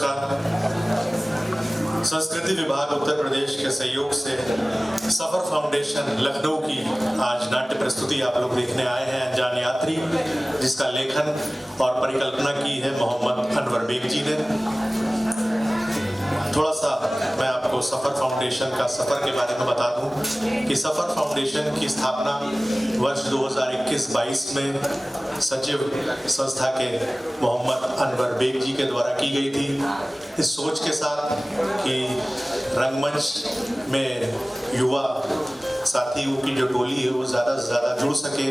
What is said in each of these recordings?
नमस्कार। संस्कृति विभाग उत्तर प्रदेश के सहयोग से सफर फाउंडेशन लखनऊ की आज नाट्य प्रस्तुति आप लोग देखने आए हैं, अनजान यात्री, जिसका लेखन और परिकल्पना की है मोहम्मद अनवर बेग जी ने। थोड़ा सा मैं आपको सफर फाउंडेशन का सफर के बारे में बता दूं कि सफर फाउंडेशन की स्थापना वर्ष 2021-22 में सचिव संस्था के मोहम्मद अनवर बेग जी के द्वारा की गई थी, इस सोच के साथ कि रंगमंच में युवा साथियों की जो टोली है वो ज़्यादा से ज़्यादा जुड़ सके,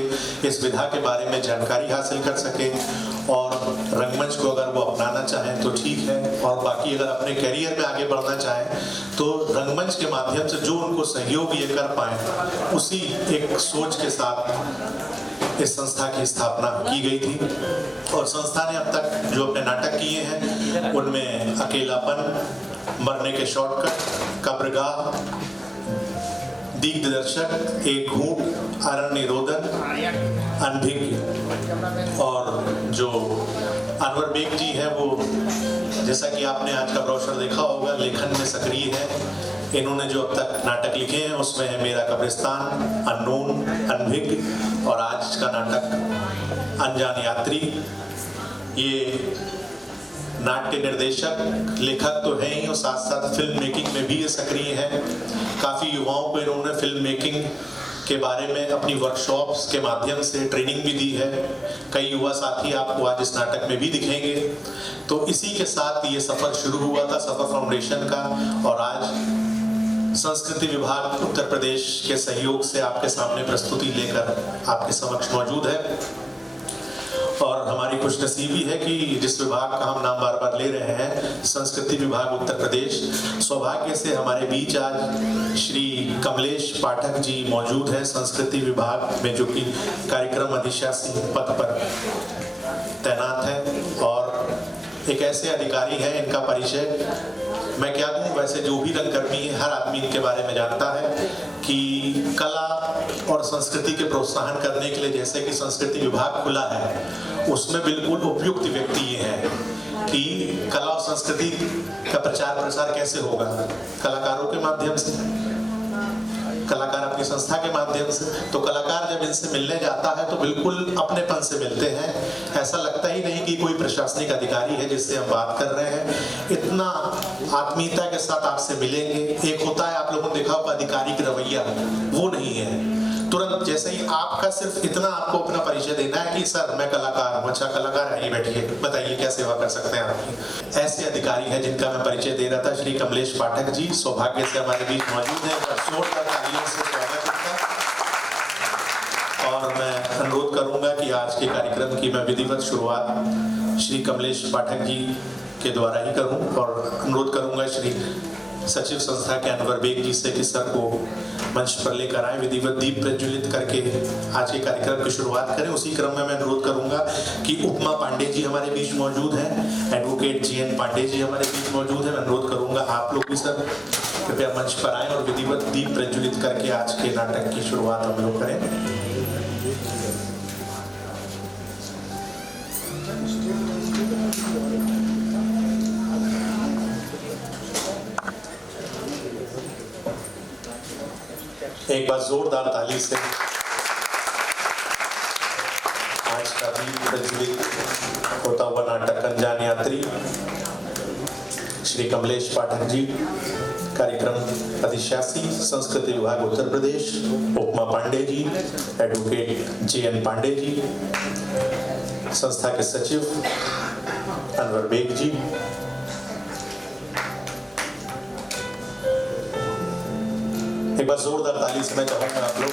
इस विधा के बारे में जानकारी हासिल कर सके और रंगमंच को अगर वो अपनाना चाहें तो ठीक है, और बाकी अगर अपने करियर में आगे बढ़ना चाहें तो रंगमंच के माध्यम से जो उनको सहयोग ये कर पाएँ, उसी एक सोच के साथ इस संस्था की स्थापना की गई थी। और संस्था ने अब तक जो अपने नाटक किए हैं उनमें अकेलापन, मरने के शॉर्टकट, कब्रगाह, दिग्दर्शक, एक घूंट, अरण्य रोदन, अनभिज्ञ, और जो अनवर बेग जी हैं वो जैसा कि आपने आज का ब्रोशर देखा होगा, लेखन में सक्रिय है। इन्होंने जो अब तक नाटक लिखे हैं उसमें है मेरा कब्रिस्तान, अननोन, अनभिज्ञ और आज का नाटक अनजान यात्री। ये नाट्य निर्देशक, लेखक तो है ही और साथ साथ फिल्म मेकिंग में भी ये सक्रिय है। काफ़ी युवाओं को इन्होंने फिल्म मेकिंग के बारे में अपनी वर्कशॉप्स के माध्यम से ट्रेनिंग भी दी है। कई युवा साथी आपको आज इस नाटक में भी दिखेंगे। तो इसी के साथ ये सफ़र शुरू हुआ था सफर फाउंडेशन का, और आज संस्कृति विभाग उत्तर प्रदेश के सहयोग से आपके सामने प्रस्तुति लेकर आपके समक्ष मौजूद है। और हमारी खुशनसीबी है कि जिस विभाग का हम नाम बार बार ले रहे हैं, संस्कृति विभाग उत्तर प्रदेश, सौभाग्य से हमारे बीच आज श्री कमलेश पाठक जी मौजूद हैं संस्कृति विभाग में, जो कि कार्यक्रम अधिशासी पद पर तैनात हैं और एक ऐसे अधिकारी हैं, इनका परिचय मैं क्या दूं। वैसे जो भी रंगकर्मी है हर आदमी इनके बारे में जानता है कि कला और संस्कृति के प्रोत्साहन करने के लिए जैसे कि संस्कृति विभाग खुला है, उसमें बिल्कुल उपयुक्त व्यक्ति ये है कि कला और संस्कृति का प्रचार प्रसार कैसे होगा, कलाकारों के माध्यम से, कलाकार अपनी संस्था के माध्यम से। तो कलाकार जब इनसे मिलने जाता है तो बिल्कुल अपनेपन से मिलते हैं, ऐसा लगता ही नहीं कि कोई प्रशासनिक अधिकारी है जिससे हम बात कर रहे हैं। इतना आत्मीयता के साथ आपसे मिलेंगे। एक होता है, आप लोगों ने देखा होगा आधिकारिक रवैया, वो नहीं है। तुरंत जैसे ही आपका सिर्फ इतना आपको अपना परिचय देना है कि सर मैं कलाकार हूँ, अच्छा कलाकार आइए बैठिए, बताइए क्या सेवा कर सकते हैं आपकी। ऐसे अधिकारी हैं जिनका मैं परिचय दे रहा था, श्री कमलेश पाठक जी सौभाग्य से हमारे बीच मौजूद है। से स्वागत है और मैं अनुरोध करूंगा कि आज के कार्यक्रम की मैं विधिवत शुरुआत श्री कमलेश पाठक जी के द्वारा ही करूं, और अनुरोध करूंगा श्री सचिव संस्था के अनवर बेग जी से कि सर को मंच पर लेकर आए, विधिवत दीप प्रज्वलित करके आज के कार्यक्रम की शुरुआत करें। उसी क्रम में मैं अनुरोध करूंगा कि उपमा पांडे जी हमारे बीच मौजूद हैं, एडवोकेट GN पांडे जी हमारे बीच मौजूद हैं। मैं अनुरोध करूंगा आप लोग भी सर कृपया मंच पर आए और विधिवत दीप प्रज्वलित करके आज के नाटक की शुरुआत हम लोग करें। एक बार जोरदार ताली से आज का दीप प्रज्वलित होता हुआ नाटक अनजान यात्री, श्री कमलेश पाठक जी, कार्यक्रम अधिशासी संस्कृति विभाग उत्तर प्रदेश, उपमा पांडे जी, एडवोकेट GN पांडे जी, संस्था के सचिव अनवर बेग जी। एक बार जोरदार ताली से मैं कहूँगा आप लोग।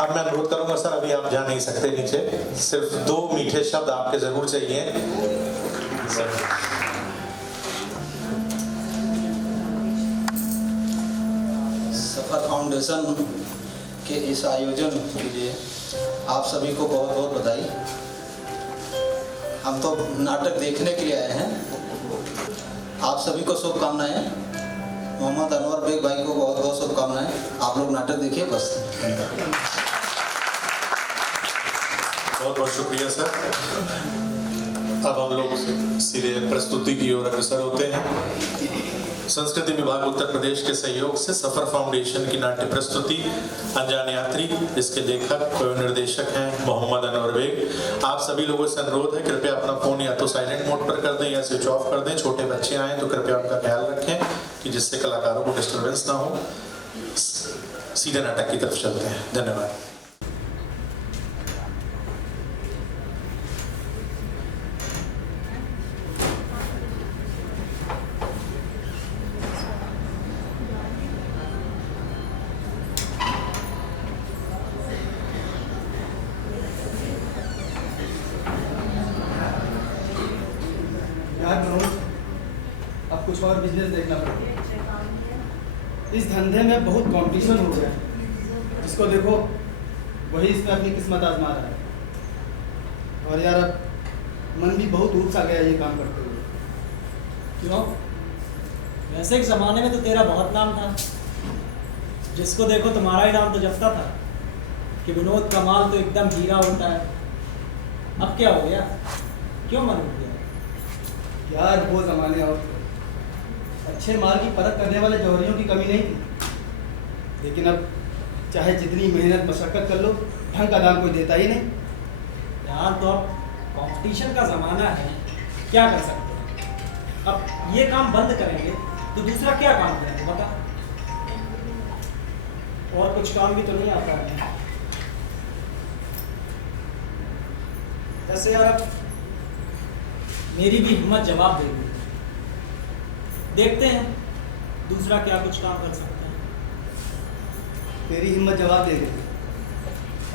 अब मैं अनुरोध करूंगा सर, अभी आप जा नहीं सकते नीचे, सिर्फ 2 मीठे शब्द आपके जरूर चाहिए सर। सफर फाउंडेशन के इस आयोजन के लिए आप सभी को बहुत बहुत बधाई। हम तो नाटक देखने के लिए आए हैं। आप सभी को शुभकामनाएं। मोहम्मद अनवर बेग भाई को बहुत बहुत शुभकामनाएं। आप लोग नाटक देखिए बस। बहुत बहुत शुक्रिया सर। अब हम लोग सीधे प्रस्तुति की ओर अग्रसर होते हैं। संस्कृति विभाग उत्तर प्रदेश के सहयोग से सफर फाउंडेशन की नाट्य प्रस्तुति अनजान यात्री, इसके लेखक एवं निर्देशक हैं मोहम्मद अनवर बेग। आप सभी लोगों से अनुरोध है, कृपया अपना फोन या तो साइलेंट मोड पर कर दें या स्विच ऑफ कर दें। छोटे बच्चे आए तो कृपया उनका ख्याल रखें कि जिससे कलाकारों को डिस्टर्बेंस ना हो। सीधे नाटक की तरफ चलते हैं। धन्यवाद। यार मनोज, अब कुछ और बिजनेस देखना पड़ेगा। इस धंधे में बहुत कंपटीशन हो गया है। जिसको देखो वही इसमें अपनी किस्मत आजमा रहा है। और यार अब मन भी बहुत ऊब सा गया ये काम करते हुए। क्यों? वैसे एक ज़माने में तो तेरा बहुत नाम था। जिसको देखो तुम्हारा ही नाम तो जपता था कि विनोद का माल तो एकदम हीरा होता है। अब क्या हो गया? क्यों मन उठ गया? यार वो ज़माने और थे। अच्छे माल की परख करने वाले जौहरियों की कमी नहीं थी। लेकिन अब चाहे जितनी मेहनत मशक्कत कर लो, ढंग का दाम कोई देता ही नहीं। यार तो अब कंपटीशन का ज़माना है, क्या कर सकते हैं? अब ये काम बंद करेंगे तो दूसरा क्या काम करेंगे बता? और कुछ काम भी तो नहीं आता है। वैसे यार अब मेरी भी हिम्मत जवाब देगी। देखते हैं दूसरा क्या कुछ काम कर सकते हैं। तेरी हिम्मत जवाब दे देगी।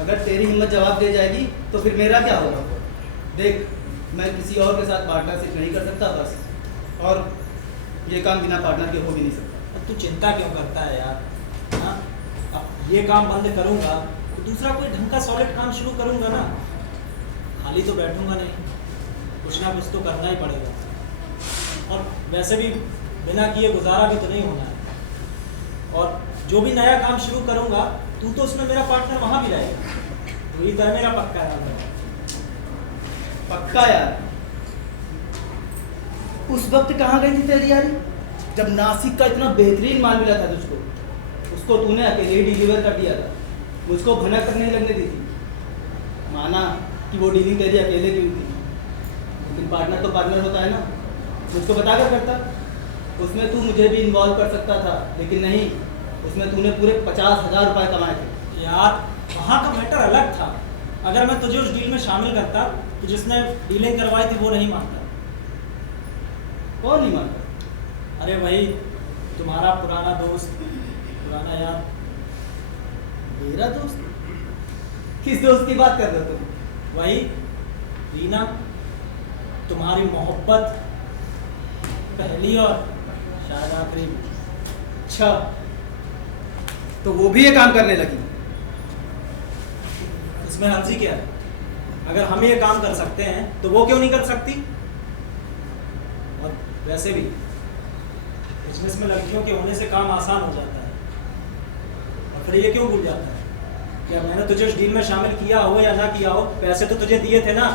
अगर तेरी हिम्मत जवाब दे जाएगी तो फिर मेरा क्या होगा? देख, मैं किसी और के साथ पार्टनरशिप नहीं कर सकता बस। और ये काम बिना पार्टनर के हो भी नहीं सकता। अब तू चिंता क्यों करता है यार? हाँ, अब ये काम बंद करूंगा तो दूसरा कोई ढंग का सॉलिड काम शुरू करूंगा ना। खाली तो बैठूंगा नहीं, कुछ ना कुछ तो करना ही पड़ेगा। और वैसे भी बिना किए गुजारा भी तो नहीं होना है। और जो भी नया काम शुरू करूंगा तू तो उसमें मेरा पार्टनर वहां भी रहेगा। तो ये तो है मेरा पक्का है। पक्का यार? उस वक्त कहाँ गई थी तेरी यारी, जब नासिक का इतना बेहतरीन माल मिला था तुझको? उसको तूने अकेले ही डिलीवर कर दिया था। मुझको भनक तक नहीं लगने दी थी। माना कि वो डीलिंग तेरी अकेले की हुई थी, लेकिन पार्टनर तो पार्टनर होता है ना। मुझको बता कर करता। उसमें तू मुझे भी इन्वॉल्व कर सकता था, लेकिन नहीं, उसमें तूने पूरे 50,000 रुपये कमाए थे। यार वहाँ का मैटर अलग था। अगर मैं तुझे उस डील में शामिल करता तो जिसने डीलिंग करवाई थी वो नहीं मानता। कौन नहीं मानता? अरे वही तुम्हारा पुराना दोस्त, पुराना यार। मेरा दोस्त? किस दोस्त की बात कर रहे हो तुम? वही रीना, तुम्हारी मोहब्बत पहली और शायद आखिरी। अच्छा, तो वो भी ये काम करने लगी? इसमें हर्जी क्या है? अगर हम ये काम कर सकते हैं तो वो क्यों नहीं कर सकती? और वैसे भी बिजनेस में लड़कियों के होने से काम आसान हो जाता है। और फिर ये क्यों भूल जाता है क्या मैंने तुझे उस डील में शामिल किया हो या ना किया हो, पैसे तो तुझे दिए थे ना।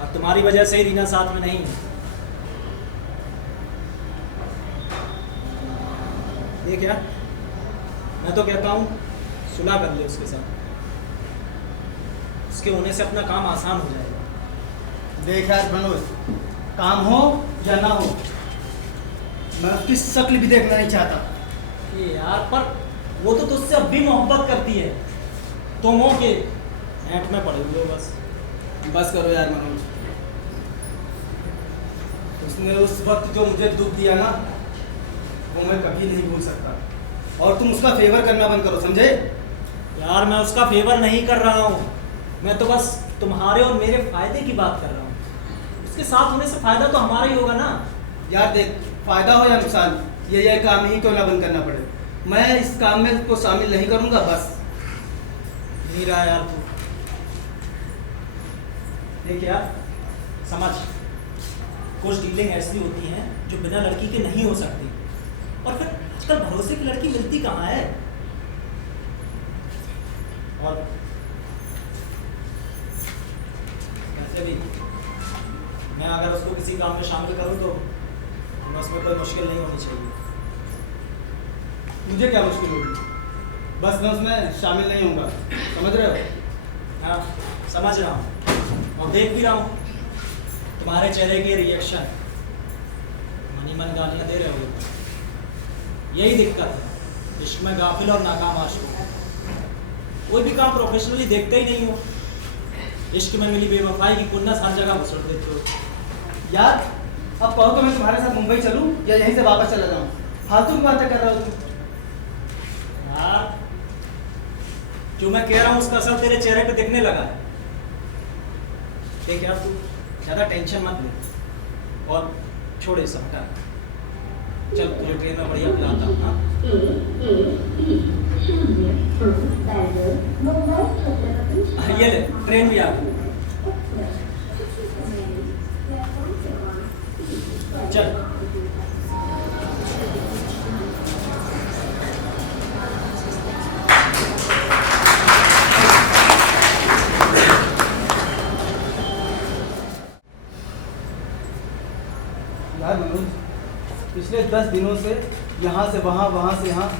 और तुम्हारी वजह से ही रीना साथ में नहीं है। देख यार, मैं तो कहता हूँ सुलह कर ले उसके साथ। उसके होने से अपना काम आसान हो जाएगा। देख यार मनोज, काम हो या ना हो, मैं उसकी शक्ल भी देखना नहीं चाहता। ये यार, पर वो तो तुझसे अब भी मोहब्बत करती है। तुम हो के ऐंठ में पड़े हुए हो बस। बस करो यार मनोज। उसने उस वक्त जो मुझे दुख दिया ना, वो मैं कभी नहीं भूल सकता। और तुम उसका फेवर करना बंद करो, समझे? यार मैं उसका फेवर नहीं कर रहा हूँ, मैं तो बस तुम्हारे और मेरे फायदे की बात कर रहा हूँ। उसके साथ होने से फायदा तो हमारा ही होगा ना। यार देख, फायदा हो या नुकसान, ये काम ही क्यों ना बंद करना पड़े, मैं इस काम में उसको शामिल नहीं करूँगा बस। नहीं रहा यार तू। देख यार, समझ, कुछ डीलिंग ऐसी होती हैं जो बिना लड़की के नहीं हो सकती। और फिर आजकल भरोसे की लड़की मिलती कहाँ है? और वैसे भी मैं अगर उसको किसी काम में शामिल करूँ तो उसमें कोई मुश्किल नहीं होनी चाहिए। मुझे क्या मुश्किल होगी, बस मैं उसमें शामिल नहीं होऊंगा, समझ रहे हो? हाँ समझ रहा हूँ और देख भी रहा हूँ तुम्हारे चेहरे के रिएक्शन, मनी मन गालियाँ दे रहे हो। यही दिक्कत है इश्क में गाफिल और नाकाम आशिक। कोई भी काम प्रोफेशनली देखते ही नहीं हो, इश्क में मिली बेवफाई की कुन्नस हर जगह घुसड़ देते हो। यार अब कहो तो मैं तुम्हारे साथ मुंबई चलूं या यहीं से वापस चला जाऊं? फालतू की बातें कर रहा हो तुम। यार जो मैं कह रहा हूँ उसका असर तेरे चेहरे पे दिखने लगा है। ठीक है, अब तू ज़्यादा टेंशन मत ले और छोड़े सबका। चल तुझे ट्रेन में बढ़िया पिलाता हूँ। हाँ ये ले, ट्रेन भी आ गई। चल यार मनोज, पिछले 10 दिनों से यहाँ से वहाँ, वहाँ से यहाँ,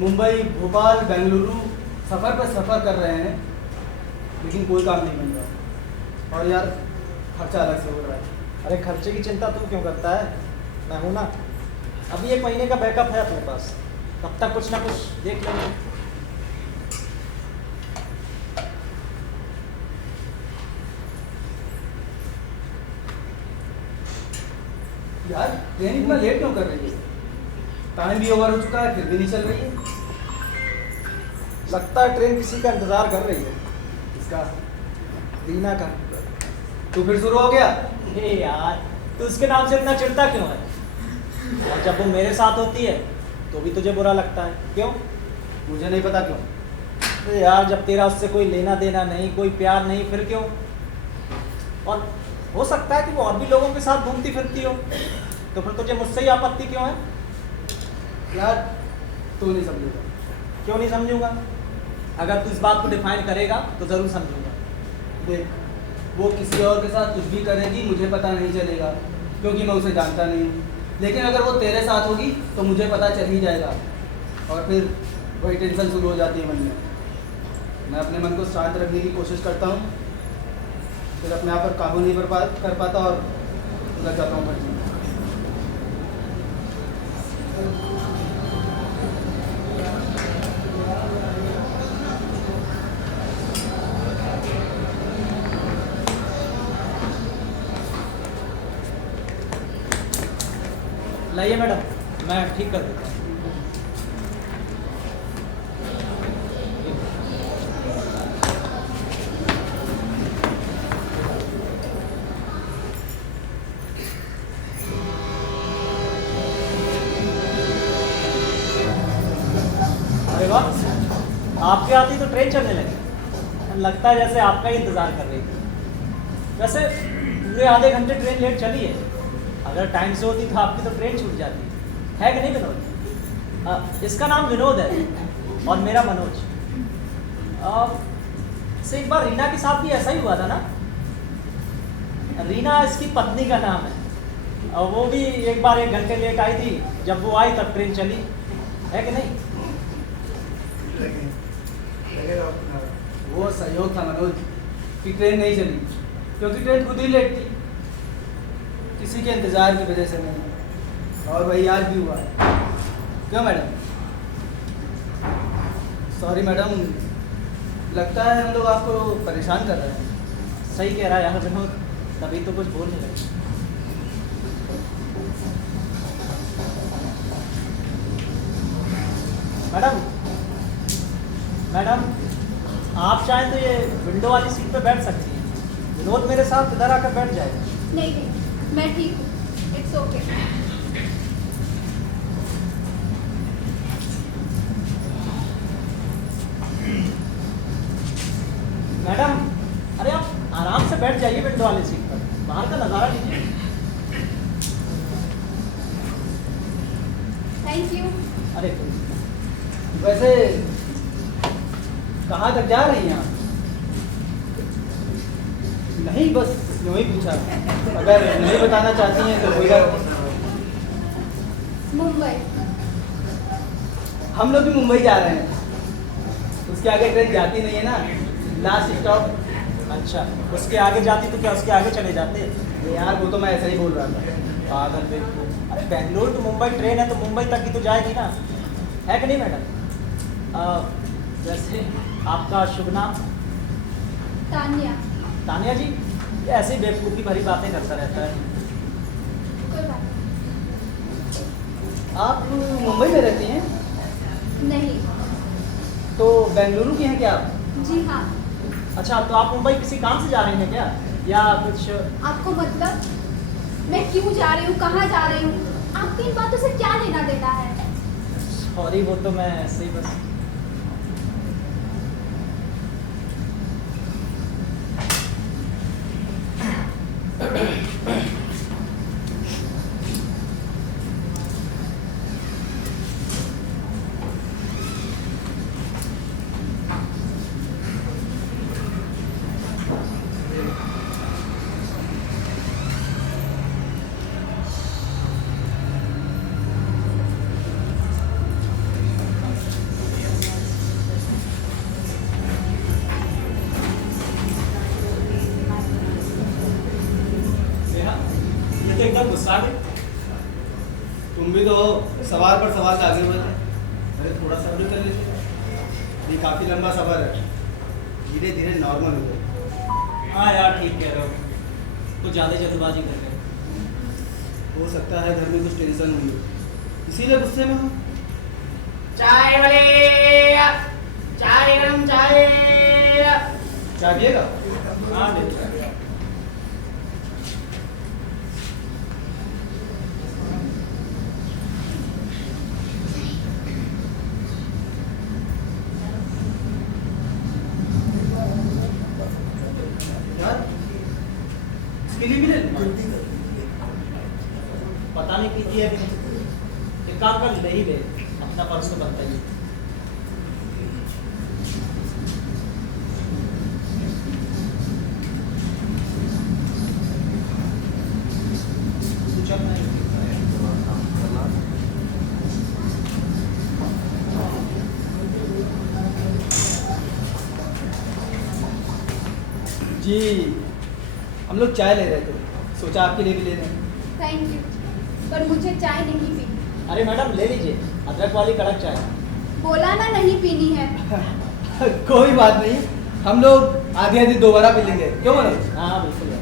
मुंबई, भोपाल, बेंगलुरु सफ़र पर सफ़र कर रहे हैं, लेकिन कोई काम नहीं बन रहा। और यार खर्चा अलग से हो रहा है। अरे खर्चे की चिंता तू क्यों करता है, मैं हूं ना। अभी 1 महीने का बैकअप है अपने पास, तब तक कुछ ना कुछ देख लेंगे। यार ट्रेन इतना लेट क्यों कर रही है? टाइम भी ओवर हो चुका है, फिर भी नहीं चल रही है। लगता है ट्रेन किसी का इंतजार कर रही है। इसका रीना का। तो फिर शुरू हो गया। हे यार तू उसके नाम से इतना चिढ़ता क्यों है? और जब वो मेरे साथ होती है तो भी तुझे बुरा लगता है, क्यों? मुझे नहीं पता क्यों। अरे यार जब तेरा उससे कोई लेना देना नहीं, कोई प्यार नहीं, फिर क्यों? और हो सकता है कि वो और भी लोगों के साथ घूमती फिरती हो, तो फिर तुझे मुझसे ही आपत्ति क्यों है? यार तू नहीं समझेगा। क्यों नहीं समझूंगा? अगर तू इस बात को डिफाइन करेगा तो ज़रूर समझूंगा। देख, वो किसी और के साथ कुछ भी करेगी मुझे पता नहीं चलेगा, क्योंकि मैं उसे जानता नहीं हूँ। लेकिन अगर वो तेरे साथ होगी तो मुझे पता चल ही जाएगा, और फिर वही टेंशन शुरू हो जाती है मन में। मैं अपने मन को शांत रखने की कोशिश करता हूँ, फिर अपने आप पर काबू नहीं कर पाता और उलझ जाता हूँ मर्जी में। लाइए मैडम, मैं ठीक कर देता हूँ। अरे वाह, आपके आती तो ट्रेन चलने लगी। लगता है जैसे आपका ही इंतज़ार कर रही थी। वैसे पूरे आधे घंटे ट्रेन लेट चली है। अगर टाइम से होती तो आपकी तो ट्रेन छूट जाती है कि नहीं विनोद? इसका नाम विनोद है और मेरा मनोज। से एक बार रीना के साथ भी ऐसा ही हुआ था ना? रीना इसकी पत्नी का नाम है, और वो भी एक बार 1 घंटे लेट आई थी। जब वो आई तब ट्रेन चली, है कि नहीं? वो सहयोग था मनोज कि ट्रेन नहीं चली, क्योंकि ट्रेन खुद ही लेट थी, किसी के इंतज़ार की वजह से नहीं। और वही आज भी हुआ है। क्यों मैडम? सॉरी मैडम, लगता है हम लोग आपको परेशान कर रहे हैं। सही कह रहा है यार विनोद, तभी तो कुछ बोलने लगे। मैडम, मैडम आप चाहें तो ये विंडो वाली सीट पे बैठ सकती हैं। विनोद मेरे साथ इधर आकर बैठ जाए। नहीं नहीं, मैं ठीक हूँ, इट्स ओके। मैडम अरे आप आराम से बैठ जाइए विंडो वाली सीट पर, बाहर का नज़ारा लीजिए। Thank you. अरे वैसे कहाँ तक जा रही हैं आप? नहीं बस यूँ ही पूछा, अगर नहीं बताना चाहती हैं तो कोई बात नहीं। मुंबई। हम लोग भी मुंबई जा रहे हैं, उसके आगे ट्रेन जाती नहीं है ना, लास्ट स्टॉप। अच्छा, उसके आगे जाती तो क्या उसके आगे चले जाते? यार वो तो मैं ऐसा ही बोल रहा था। पागल बेवकूफ। अरे बेंगलोर टू मुंबई ट्रेन है तो मुंबई तक ही तो जाएगी ना, है कि नहीं मैडम? जैसे आपका शुभ नाम? तानिया। तानिया जी, ये ऐसी बेवकूफ़ी भरी बातें करता रहता है। कोई बात आप मुंबई में रहती हैं नहीं। तो बेंगलुरु की हैं क्या आप? जी हाँ। अच्छा, तो आप मुंबई किसी काम से जा रही हैं क्या, या कुछ? आपको मतलब मैं क्यों जा रही हूँ, कहाँ जा रही हूँ, आपकी इन बातों से क्या लेना देना है? सॉरी, वो तो मैं ऐसे ही बस। नेहा, ये तो एकदम गुस्सा गई। तुम भी तो सवाल पर सवाल से आगे बढ़े थे। अरे थोड़ा सब्र कर लीजिए, ये काफ़ी लंबा सफ़र है, धीरे धीरे नॉर्मल हो जाए। हाँ यार, ठीक कह रहे हो, कुछ ज़्यादा जल्दबाजी कर रहे हो। हो सकता है घर में कुछ टेंशन हुई हो, इसीलिए गुस्से में हो। चाय वाले, चाय गरम चाय। चाय पिएगा? हाँ ले लो। यार इसके लिए भी ले लो। पता नहीं पीती है कि नहीं। एक काम कर, ले ही ले, अपना पर्स तो बनता ही है। कुछ अब नहीं। जी हम लोग चाय ले रहे थे, सोचा आपके लिए भी ले रहे हैं। थैंक यू, पर मुझे चाय नहीं पीनी। अरे मैडम ले लीजिए, अदरक वाली कड़क चाय। बोला ना नहीं पीनी है। कोई बात नहीं, हम लोग आधी आधी दोबारा पी लेंगे, क्यों मनोज? हाँ हाँ बिल्कुल यार।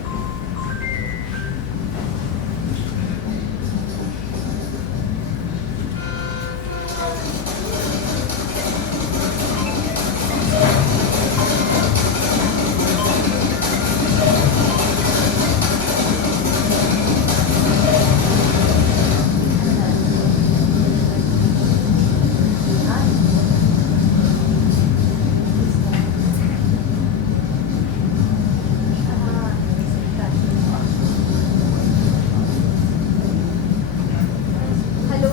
हेलो।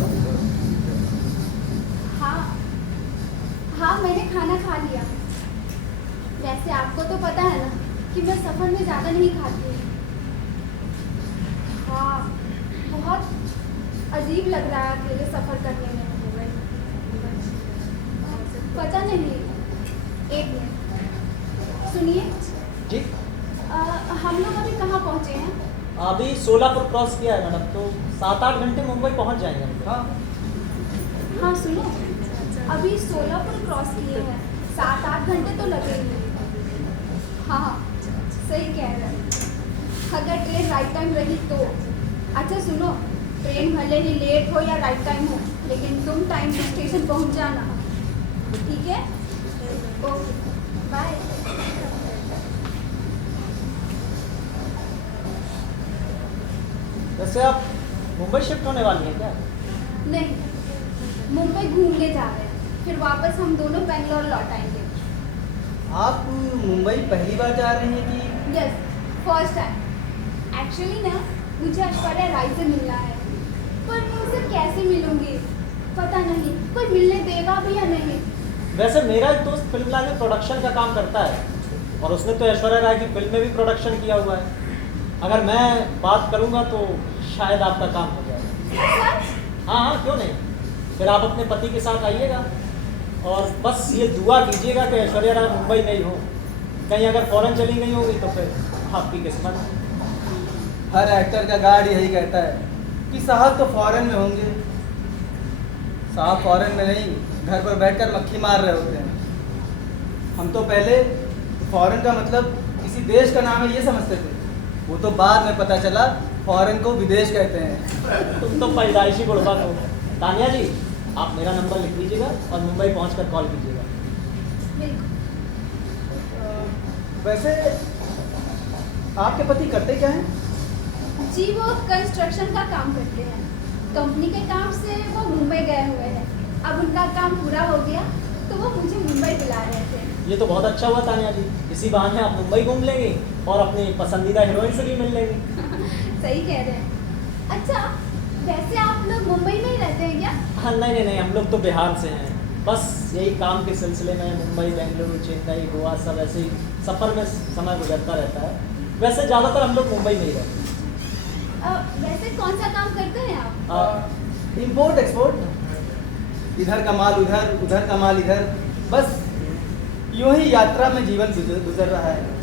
हाँ हाँ, मैंने खाना खा लिया। वैसे आपको तो पता है ना कि मैं सफ़र में ज़्यादा नहीं खाती हूँ। हाँ, बहुत अजीब लग रहा है अकेले सफ़र करने में। पता नहीं, एक मिनट सुनिए। जी, हम लोग अभी कहाँ पहुँचे हैं? अभी सोलापुर क्रॉस किया है मैडम, तो 7-8 घंटे मुंबई पहुंच जाएंगे हम लोग। हाँ हाँ सुनो, अभी सोलापुर क्रॉस किए हैं, 7-8 घंटे तो लगेंगे। हाँ सही कह रहे हैं, अगर ट्रेन राइट टाइम रही तो। अच्छा सुनो, ट्रेन भले ही लेट हो या राइट टाइम हो, लेकिन तुम टाइम पे स्टेशन पहुंच जाना, ठीक है? Okay bye. वैसे आप मुंबई शिफ्ट होने वाली हैं क्या? नहीं, मुंबई घूमने जा रहे हैं, फिर वापस हम दोनों बेंगलोर लौट आएंगे। आप मुंबई पहली बार जा रहे हैं कि? Yes, first time. एक्चुअली ना मुझे ऐश्वर्या राय से मिलना है, पर मैं उनसे कैसे मिलूंगी पता नहीं, कोई मिलने देगा भी या नहीं। वैसे मेरा एक दोस्त फिल्म लाइन में प्रोडक्शन का काम करता है, और उसने तो ऐश्वर्या राय की फिल्म में भी प्रोडक्शन किया हुआ है। अगर मैं बात करूँगा तो शायद आपका काम हो जाएगा। सच? हाँ हाँ, क्यों नहीं। फिर आप अपने पति के साथ आइएगा और बस ये दुआ कीजिएगा कि ऐश्वर्या राय मुंबई में ही हो। कहीं अगर फॉरेन चली गई होगी तो फिर आपकी किस्मत। हर एक्टर का गार्ड यही कहता है कि साहब तो फॉरेन में होंगे। साहब फॉरेन में नहीं, घर पर बैठकर मक्खी मार रहे होते हैं। हम तो पहले फॉरेन का मतलब किसी देश का नाम है ये समझते थे, वो तो बाद में पता चला फॉरेन को विदेश कहते हैं। तुम तो पैदाइशी बुढ़बा हो। तानिया जी, आप मेरा नंबर लिख लीजिएगा और मुंबई पहुंचकर कॉल कीजिएगा। बिल्कुल। वैसे आपके पति करते क्या हैं? जी वो कंस्ट्रक्शन का काम करते हैं। कंपनी के काम से वो मुंबई गए हुए हैं। अब उनका काम पूरा हो गया तो वो मुझे मुंबई बुला रहे थे। ये तो बहुत अच्छा हुआ तानिया जी, इसी बहाने आप मुंबई घूम लेंगे और अपनी पसंदीदा हीरोइन से भी मिल लेंगे। सही कह रहे हैं। अच्छा, वैसे आप लोग मुंबई में ही रहते हैं क्या? हाँ नहीं, हम लोग तो बिहार से हैं। बस यही काम के सिलसिले में मुंबई, बेंगलुरु, चेन्नई, गोवा सब ऐसे ही सफ़र में समय गुजरता रहता है। वैसे ज़्यादातर हम लोग मुंबई में ही रहते हैं। वैसे कौन सा काम करते हैं आप? इंपोर्ट एक्सपोर्ट, इधर का माल उधर, उधर का माल इधर, बस यूं ही यात्रा में जीवन गुजर रहा है।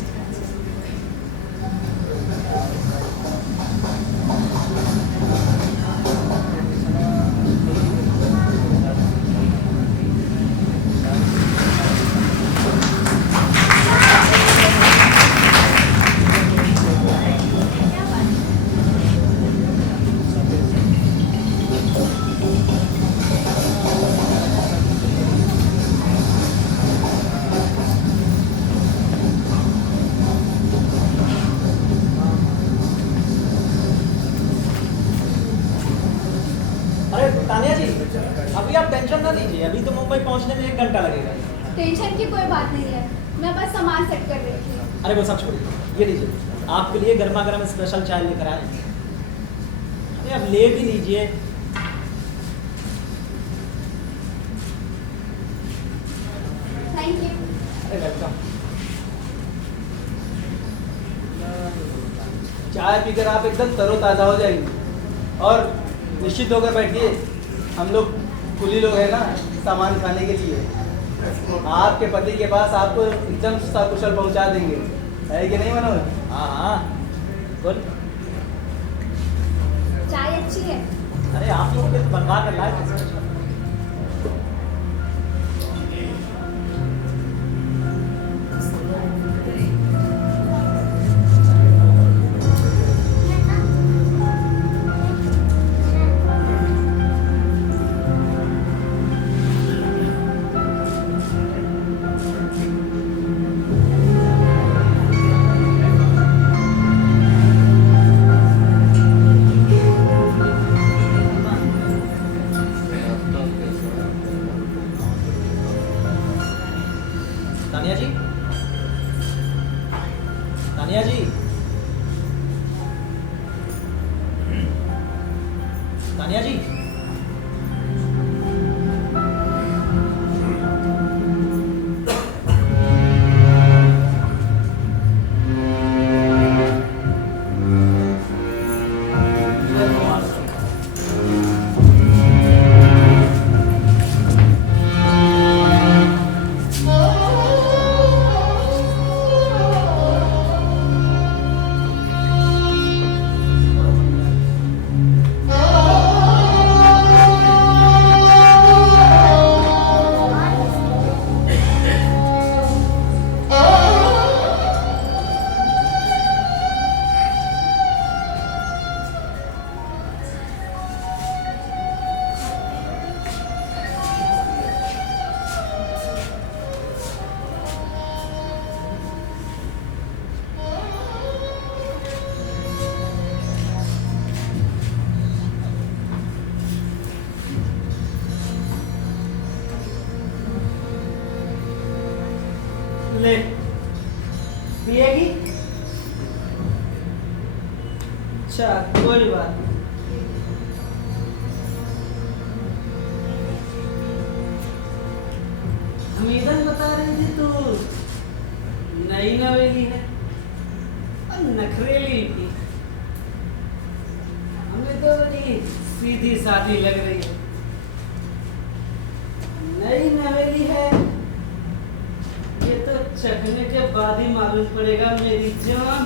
अरे तानिया जी, अभी आप टेंशन ना लीजिए, अभी तो मुंबई पहुंचने में 1 घंटा लगेगा। टेंशन की कोई बात नहीं है, मैं बस सामान सेट कर रही थी। अरे वो सब छोड़िए, ये लीजिए आपके लिए गर्मा गर्म स्पेशल चाय लेकर आए। अरे अब ले भी लीजिए। Thank you. अरे वेलकम। चाय पीकर आप एकदम तरोताज़ा हो जाएंगे और निश्चित होकर बैठिए। हम लोग कुली लोग हैं ना, सामान खाने के लिए। आपके पति के पास आपको एकदम सकुशल पहुंचा देंगे, है कि नहीं मनोज? हाँ हाँ, बोल। चाय अच्छी है। अरे आप लोग के बनवा कर लाए। तानिया जी, तानिया जी, तानिया जी। ले पिएगी? अच्छा कोई बात नहीं। हमीदन बता रही थी तू नई नवेली है और नखरेली भी। तो बड़ी सीधी सादी लग रही है। नई नवेली है, ये तो चखने के बाद ही मालूम पड़ेगा मेरी जान।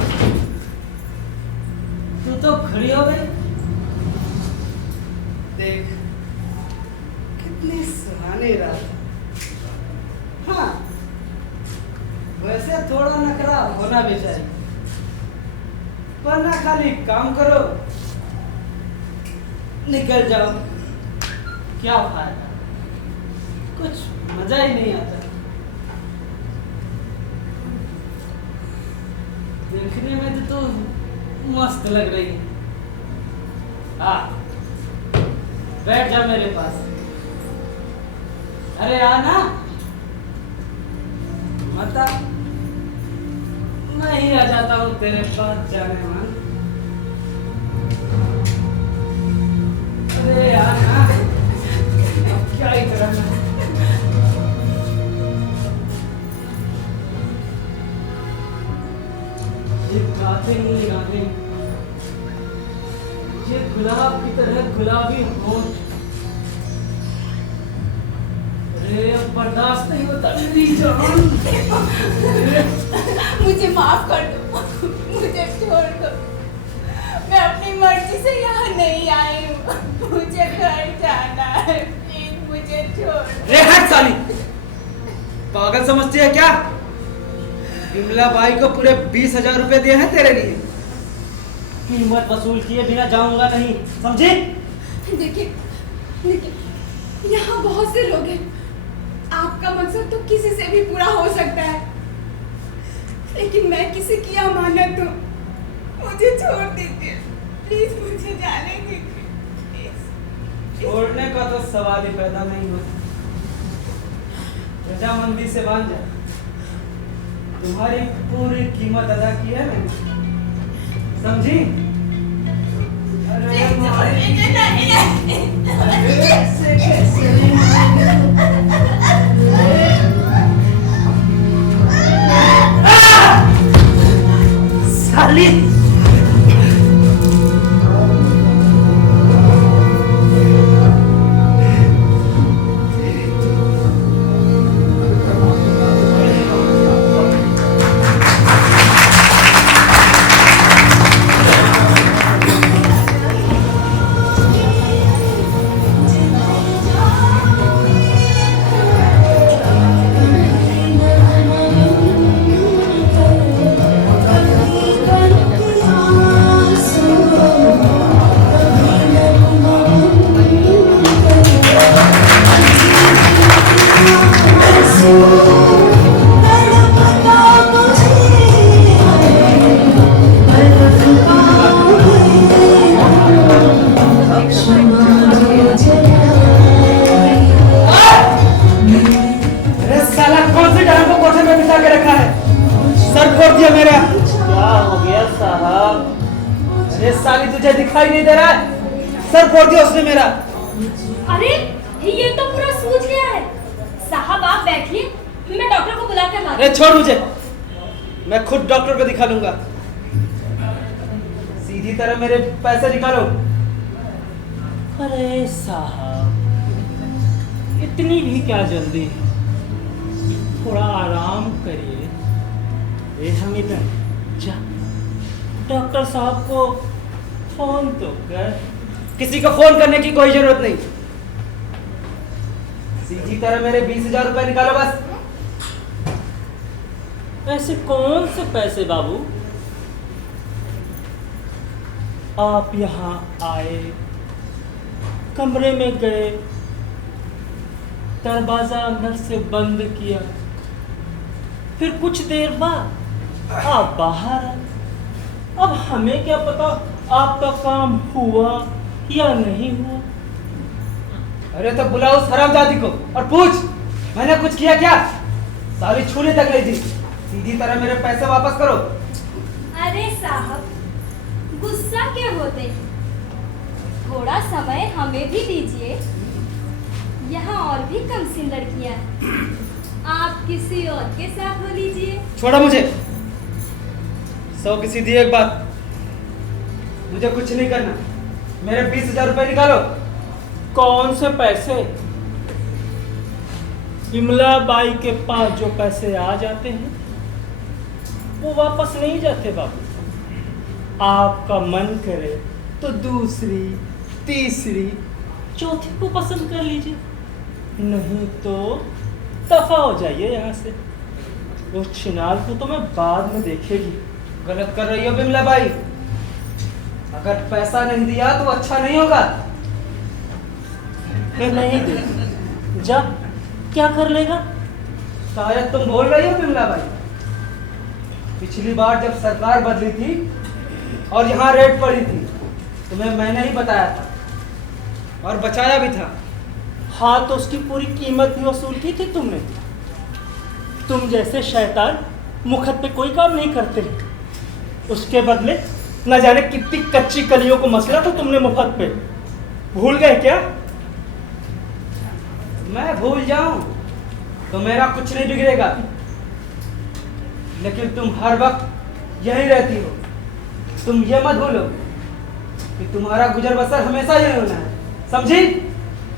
तू तो खड़ी हो गई, देख कितनी सुहानी रात। हाँ, वैसे थोड़ा नखरा होना भी चाहिए, वरना खाली काम करो निकल जाओ, क्या फायदा, कुछ मजा ही नहीं आता। देखने में तो मस्त लग रही है। हाँ, बैठ जा मेरे पास। अरे आ ना, मत आ, मैं ही आ जाता हूँ तेरे पास जाने मन। अरे आ ना, अब क्या ही करना। ये गाते, ये गुलाब की तरह गुलाबी होंठ, अरे अब बर्दाश्त नहीं होता मेरी जान। मुझे माफ कर दो, मुझे छोड़ दो। मैं अपनी मर्जी से यहाँ नहीं आई हूँ, मुझे घर जाना है, प्लीज मुझे छोड़ दो। रे हट साली, पागल समझती है क्या? विमला बाई को पूरे 20,000 रुपए दिए हैं तेरे लिए, कीमत वसूल किए बिना जाऊंगा नहीं, समझी? देखिए, यहाँ बहुत से लोग हैं, आपका मकसद तो किसी से भी पूरा हो सकता है, लेकिन मैं किसी की अमानत हूँ, मुझे छोड़ दीजिए, प्लीज मुझे जाने दीजिए। छोड़ने का तो सवाल ही पैदा नहीं होता। रजामंदी से बांध जा, तुम्हारी पूरी कीमत अदा की है मैंने, समझी? अरे साली, तुझे दिखाई नहीं दे रहा है? सर फोड़ दिया उसने मेरा। अरे ये तो पूरा सूज गया है। साहब आप बैठिए, मैं डॉक्टर को बुला कर लाती हूं। छोड़ मुझे, मैं खुद डॉक्टर को दिखा लूंगा। सीधी तरह मेरे पैसे निकालो। अरे साहब, इतनी भी क्या जल्दी है? थोड़ा आराम करिए। ये हम इधर डॉक्टर साहब को फोन तो कर। किसी को फोन करने की कोई जरूरत नहीं, सीधी तरह मेरे 20,000 रुपए निकालो बस। ऐसे कौन से पैसे बाबू? आप यहाँ आए, कमरे में गए, दरवाजा अंदर से बंद किया, फिर कुछ देर बाद आप बाहर आए। अब हमें क्या पता आपका काम हुआ या नहीं हुआ? अरे तो बुलाओ उस हरामजादी को और पूछ, मैंने कुछ किया क्या? साली छूने तक नहीं थी। सीधी तरह मेरे पैसे वापस करो। अरे साहब, गुस्सा क्यों होते? थोड़ा समय हमें भी दीजिए। यहाँ और भी कमसिन लड़कियाँ हैं, आप किसी और के साथ हो लीजिए। छोड़ो मुझे। 100 की सीधी एक बात, मुझे कुछ नहीं करना। मेरे 20,000 रुपए निकालो। कौन से पैसे? विमला बाई के पास जो पैसे आ जाते हैं वो वापस नहीं जाते बाबू। आपका मन करे तो दूसरी, तीसरी, चौथी को पसंद कर लीजिए, नहीं तो दफा हो जाइए यहाँ से। उस छिनाल को तो मैं बाद में देखेगी। गलत कर रही हो बिमला बाई। अगर पैसा नहीं दिया तो अच्छा नहीं होगा। मैं नहीं दे जा, क्या कर लेगा? शायद तुम बोल रही हो बिमला बाई। पिछली बार जब सरकार बदली थी और यहाँ रेड पड़ी थी, तुम्हें मैंने ही बताया था और बचाया भी था। हाँ, तो उसकी पूरी कीमत भी वसूल की थी तुमने। तुम जैसे शैतान मुखत पे कोई काम नहीं करते, उसके बदले न जाने कितनी कच्ची कलियों को मसला तो तुमने मुफ्त पे। भूल गए क्या? मैं भूल जाऊं तो मेरा कुछ नहीं बिगड़ेगा, लेकिन तुम हर वक्त यही रहती हो। तुम ये मत भूलो कि तुम्हारा गुजर बसर हमेशा यही होना है, समझी?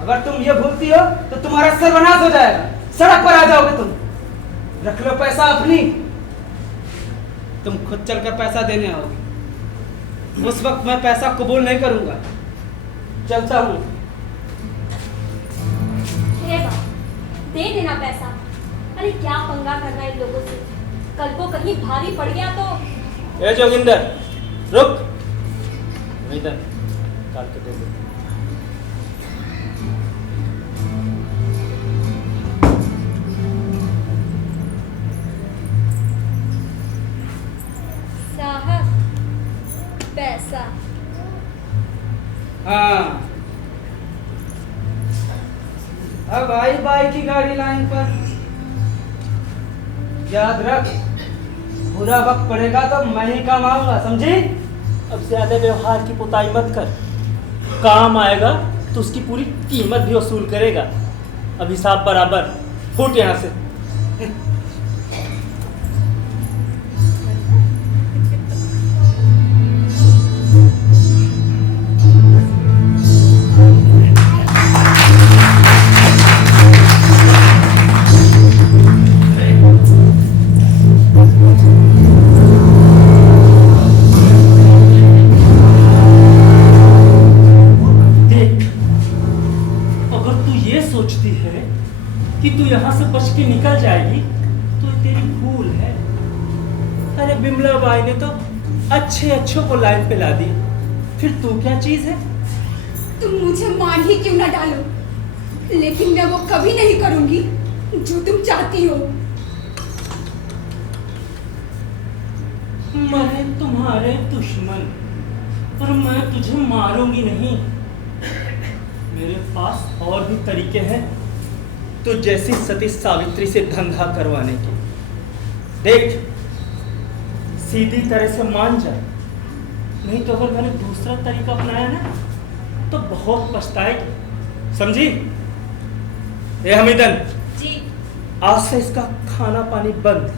अगर तुम ये भूलती हो तो तुम्हारा सर्वनाश हो जाएगा, सड़क पर आ जाओगे तुम। रख लो पैसा अपनी, तुम खुद चलकर पैसा देने आओगे। उस वक्त मैं पैसा कबूल नहीं करूंगा। चलता हूँ। हे बाप, दे देना पैसा। अरे क्या पंगा करना इन लोगों से, कल को कहीं भारी पड़ गया तो। ए जोगिंदर, रुक। इधर काल के दे दे। साहब, पैसा। हाँ, अब आई बाई की गाड़ी लाइन पर। याद रख, बुरा वक्त पड़ेगा तो मैं ही काम आऊंगा, समझी? अब ज्यादा व्यवहार की पुताई मत कर। काम आएगा तो उसकी पूरी कीमत भी वसूल करेगा। अब हिसाब बराबर। फूट यहाँ से। सोचती है कि तू यहाँ से बच के निकल जाएगी तो ये तेरी भूल है। अरे बिमला बाई ने तो अच्छे अच्छों को लाइन पे ला दी, फिर तू क्या चीज है? तुम मुझे मार ही क्यों ना डालो, लेकिन मैं वो कभी नहीं करूंगी जो तुम चाहती हो। मरे तुम्हारे दुश्मन, पर मैं तुझे मारूंगी नहीं। मेरे पास और भी तरीके हैं तो जैसी सती सावित्री से धंधा करवाने के। देख, सीधी तरह से मान जा, नहीं तो अगर मैंने दूसरा तरीका अपनाया ना तो बहुत पछताएगी, समझी? ए हमीदन जी। आज से इसका खाना पानी बंद,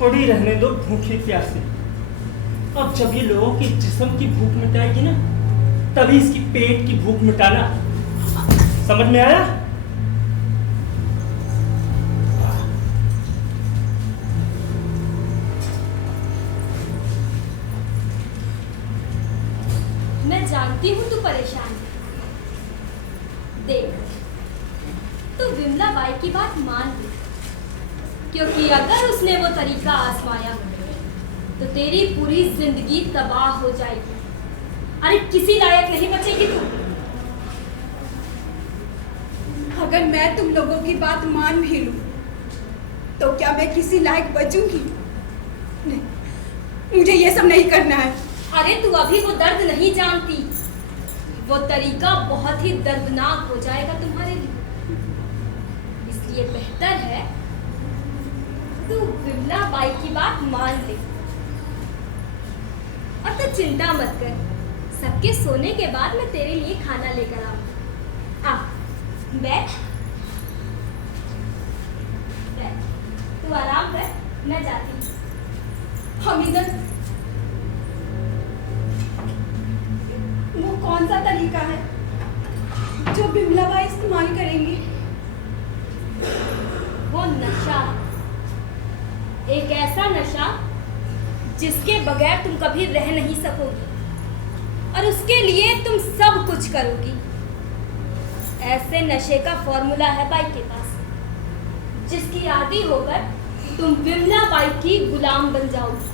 पड़ी रहने दो भूखी प्यासी। अब जब ये लोगों के जिस्म की भूख मिटाएगी ना, तभी इसकी पेट की भूख मिटाना। समझ में आया? मैं जानती हूँ तू परेशान है। देख, तू विमला बाई की बात मान ली, क्योंकि अगर उसने वो तरीका आजमाया तो तेरी पूरी जिंदगी तबाह हो जाएगी। अरे किसी लायक नहीं बचेगी तू। अगर मैं तुम लोगों की बात मान भी लूं तो क्या मैं किसी लायक बचूंगी? नहीं, मुझे ये सब नहीं करना है। अरे तू अभी वो दर्द नहीं जानती, वो तरीका बहुत ही दर्दनाक हो जाएगा तुम्हारे लिए। इसलिए बेहतर है तू विमला बाई की बात मान ले। और तू चिंता मत कर, सबके सोने के बाद मैं तेरे लिए खाना लेकर आऊंगी। आ बैठ बैठ, तू आराम कर, मैं जाती हूँ। हमीदन, कौन सा तरीका है जो बिमला बाई इस्तेमाल करेंगी? वो नशा, एक ऐसा नशा जिसके बगैर तुम कभी रह नहीं सकोगी और उसके लिए तुम सब कुछ करोगी। ऐसे नशे का फॉर्मूला है बाई के पास, जिसकी आदी होकर तुम विमला बाई की गुलाम बन जाओगी।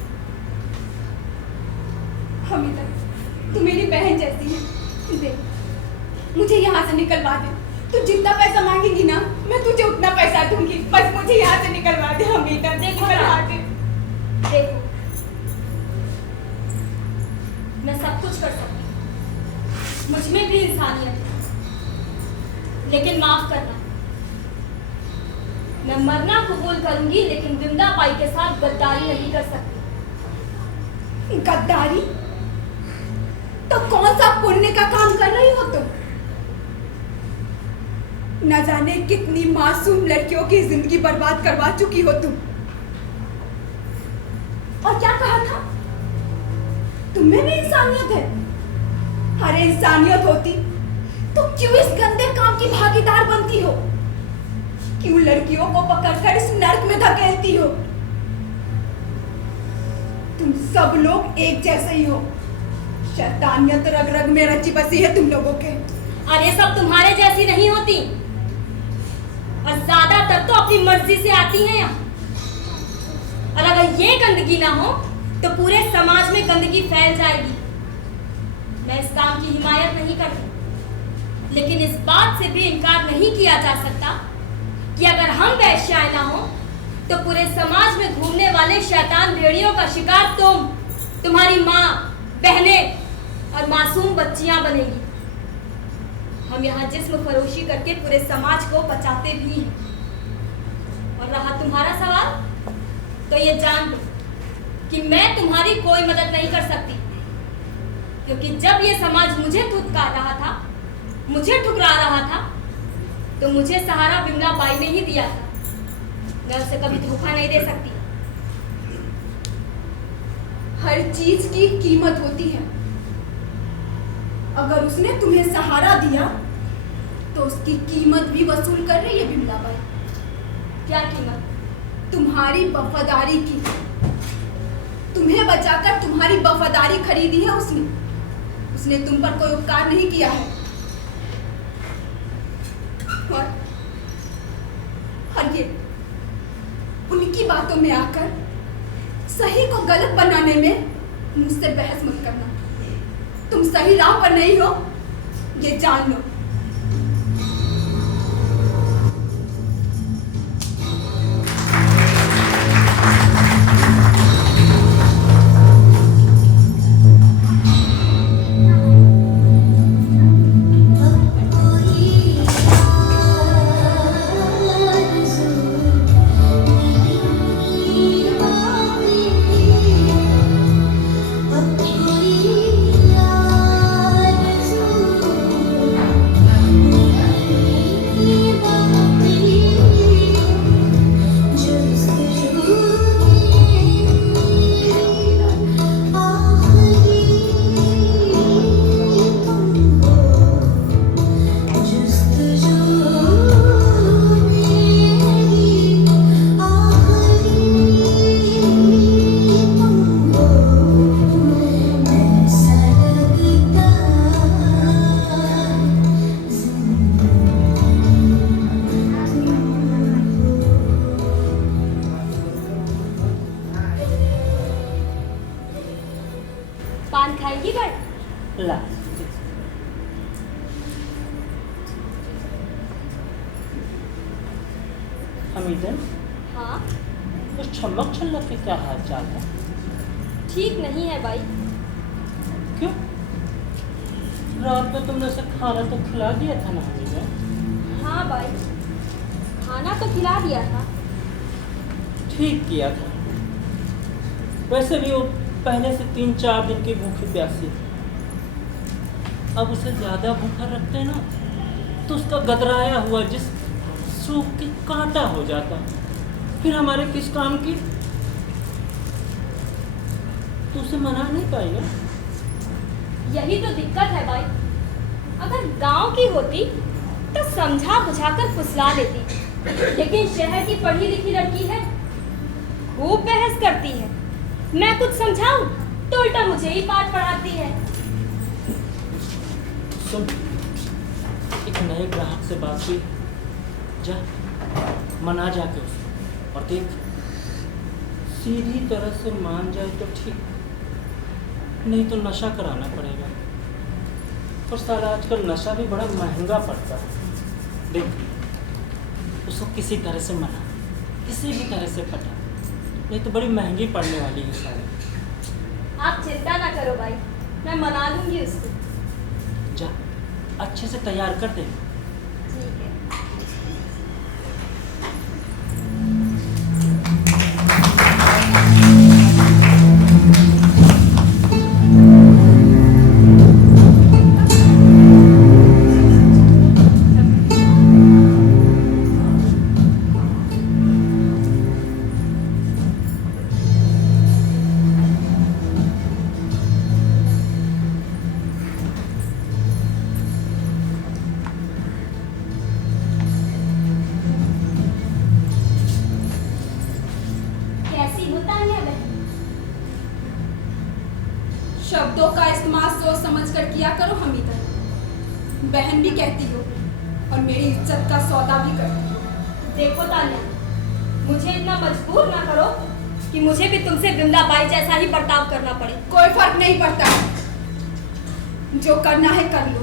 हमें तक तू मेरी बहन जैसी है। दे, मुझे यहाँ से निकलवा दे। तू जितना पैसा मांगेगी ना, मैं तुझे उतना पैसा दूंगी। बस मुझे यहाँ से निकलवा दे हमीदा। देखो देखो, मैं सब कुछ कर सकती हूँ, मुझ में भी इंसानियत है, लेकिन माफ करना, मैं मरना कबूल करूंगी लेकिन विमला बाई के साथ गद्दारी नहीं कर सकती। गद्दारी? तो कौन सा पुण्य का काम कर रही हो तुम? न जाने कितनी मासूम लड़कियों की जिंदगी बर्बाद करवा चुकी हो तुम। और क्या कहा था? तुम्हें भी इंसानियत है? अरे इंसानियत होती तो क्यों इस गंदे काम की भागीदार बनती हो? क्यों लड़कियों को पकड़कर इस नर्क में धकेलती हो? तुम सब लोग एक जैसे ही हो। शैतानियत रग रग में रची बसी है तुम लोगों के। अरे सब तुम्हारे जैसी नहीं होती, और ज्यादातर तो अपनी मर्जी से आती हैं यहाँ। और अगर ये गंदगी ना हो तो पूरे समाज में गंदगी फैल जाएगी। मैं इस काम की हिमायत नहीं करती, लेकिन इस बात से भी इनकार नहीं किया जा सकता कि अगर हम वैश्याएं ना हो तो पूरे समाज में घूमने वाले शैतान भेड़ियों का शिकार तुम्हारी माँ, बहनें और मासूम बच्चियां बनेगी। हम यहाँ जिस्म फरोशी करके पूरे समाज को बचाते भी हैं। और रहा तुम्हारा सवाल, तो ये जान लो कि मैं तुम्हारी कोई मदद नहीं कर सकती, क्योंकि जब ये समाज मुझे ठुकरा रहा था तो मुझे सहारा विमला बाई ने ही दिया था। मैं उसे कभी धोखा नहीं दे सकती। हर चीज की कीमत होती है। अगर उसने तुम्हें सहारा दिया तो उसकी कीमत भी वसूल कर रही है बिमला बाई। क्या कीमत? तुम्हारी वफादारी की। तुम्हें बचाकर तुम्हारी वफादारी खरीदी है उसने तुम पर कोई उपकार नहीं किया है। और ये उनकी बातों में आकर सही को गलत बनाने में मुझसे बहस मत करना। तुम सही राह पर नहीं हो, ये जान लो। पान खाएगी बड़? ला हमीदन, हाँ, उस छमक छल्लक के क्या हाल चाल है? ठीक नहीं है भाई। क्यों? रात में तुमने उसे खाना तो खिला दिया था ना हमीदन? हाँ भाई, खाना तो खिला दिया था। ठीक किया था। वैसे भी वो पहले से 3-4 दिन की भूखी प्यासी थी। अब उसे ज़्यादा भूखा रखते हैं ना तो उसका गदराया हुआ जिस्म सूख के कांटा हो जाता, फिर हमारे किस काम की? तो उसे मना नहीं पाएगा। यही तो दिक्कत है भाई, अगर गांव की होती तो समझा बुझाकर फुसला लेती, लेकिन शहर की पढ़ी लिखी लड़की है, खूब बहस करती है। मैं कुछ समझाऊं तो उल्टा मुझे ही पाठ पढ़ाती है। सुन, एक नए ग्राहक से बात हुई, जा मना जाके उसको, और देख सीधी तरह से मान जाए तो ठीक, नहीं तो नशा कराना पड़ेगा। और साला आजकल नशा भी बड़ा महंगा पड़ता है। देख उसको किसी तरह से मना, किसी भी तरह से पटा, नहीं तो बड़ी महंगी पड़ने वाली है साले। आप चिंता ना करो भाई, मैं मना लूंगी उसको। जा अच्छे से तैयार कर दे। ठीक है। कैसी हो तान्या बहन? शब्दों का इस्तेमाल सोच समझ कर किया करो हमीदा। बहन भी कहती हो और मेरी इज्जत का सौदा भी करती हो। देखो तान्या, मुझे इतना मजबूर ना करो कि मुझे भी तुमसे विमला बाई जैसा ही बर्ताव करना पड़े। कोई फर्क नहीं पड़ता, जो करना है कर लो।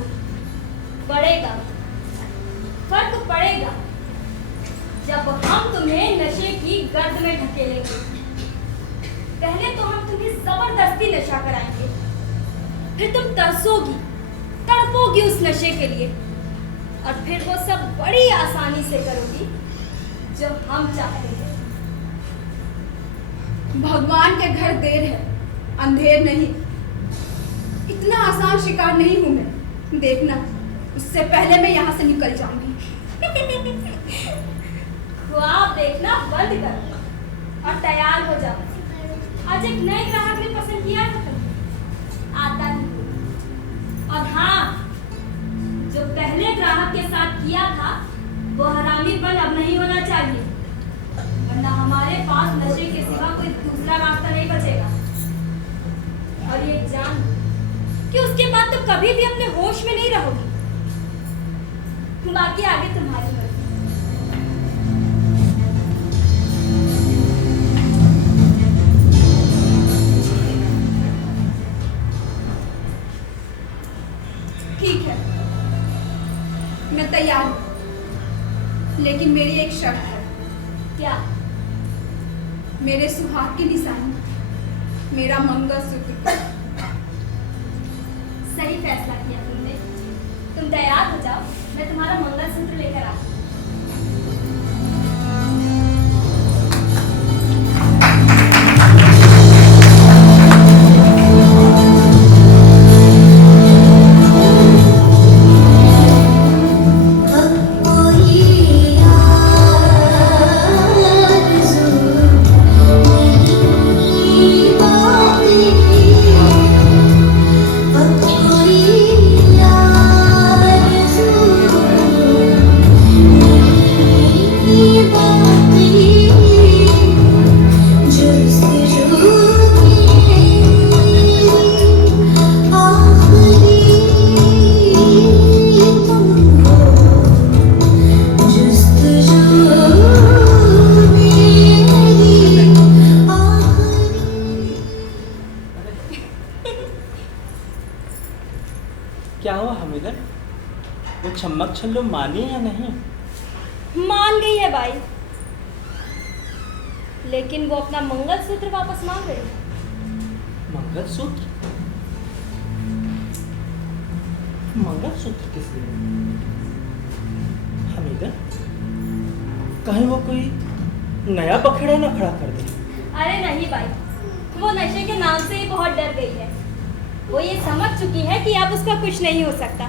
पड़ेगा, फर्क पड़ेगा जब हम तुम्हें नशे की गर्द में ढकेलेंगे। पहले तो हम तुम्हें जबरदस्ती नशा कराएंगे, फिर तुम तरसोगी, तड़पोगी उस नशे के लिए, और फिर वो सब बड़ी आसानी से करोगी जो हम चाहेंगे। भगवान के घर देर है, अंधेर नहीं। इतना आसान शिकार नहीं हूं मैं, देखना उससे पहले मैं यहाँ से निकल जाऊंगी। ख्वाब देखना बंद करो और तैयार हो जाओ। आज एक नए ग्राहक ने पसंद किया था तुम्हें, आता नहीं। और हाँ, जो पहले ग्राहक के साथ किया था वो हरामीपन अब नहीं होना चाहिए, वरना हमारे पास नशे के सिवा कोई दूसरा रास्ता नहीं बचेगा। और ये जान कि उसके बाद तो कभी भी अपने होश में नहीं रहोगी। बाकी आगे तुम्हारी मर्जी। ठीक है, मैं तैयार हूं, लेकिन मेरी एक शर्त है। क्या? मेरे सुहाग की निशानी मेरा मंगलसूत्र। सही फैसला किया तुमने। तुम तैयार हो जाओ, मैं तुम्हारा मंगलसूत्र लेकर आऊँ। क्या हुआ हमीदा, वो छम्मक छल्लो मानी या नहीं? मान गई है भाई, लेकिन वो अपना मंगलसूत्र वापस मांग रही है। मंगलसूत्र? मंगलसूत्र किस लिए? हमीदा, कहीं वो कोई नया बखेड़ा ना खड़ा कर दे? अरे नहीं भाई, वो नशे के नाम से ही बहुत डर गई है। वो ये समझ चुकी है कि अब उसका कुछ नहीं हो सकता,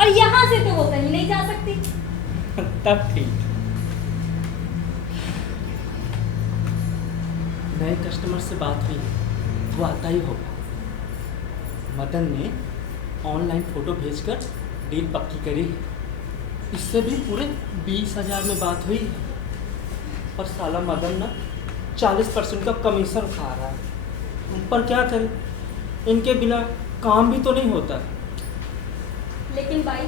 और यहाँ से तो वो कहीं नहीं जा सकती। तब ठीक। नए कस्टमर से बात हुई, वो आता ही होगा। मदन ने ऑनलाइन फोटो भेजकर डील पक्की करी, इससे भी पूरे 20,000 में बात हुई। और साला मदन ना 40% का कमीशन खा रहा है। पर क्या करें, इनके बिना काम भी तो नहीं होता। लेकिन भाई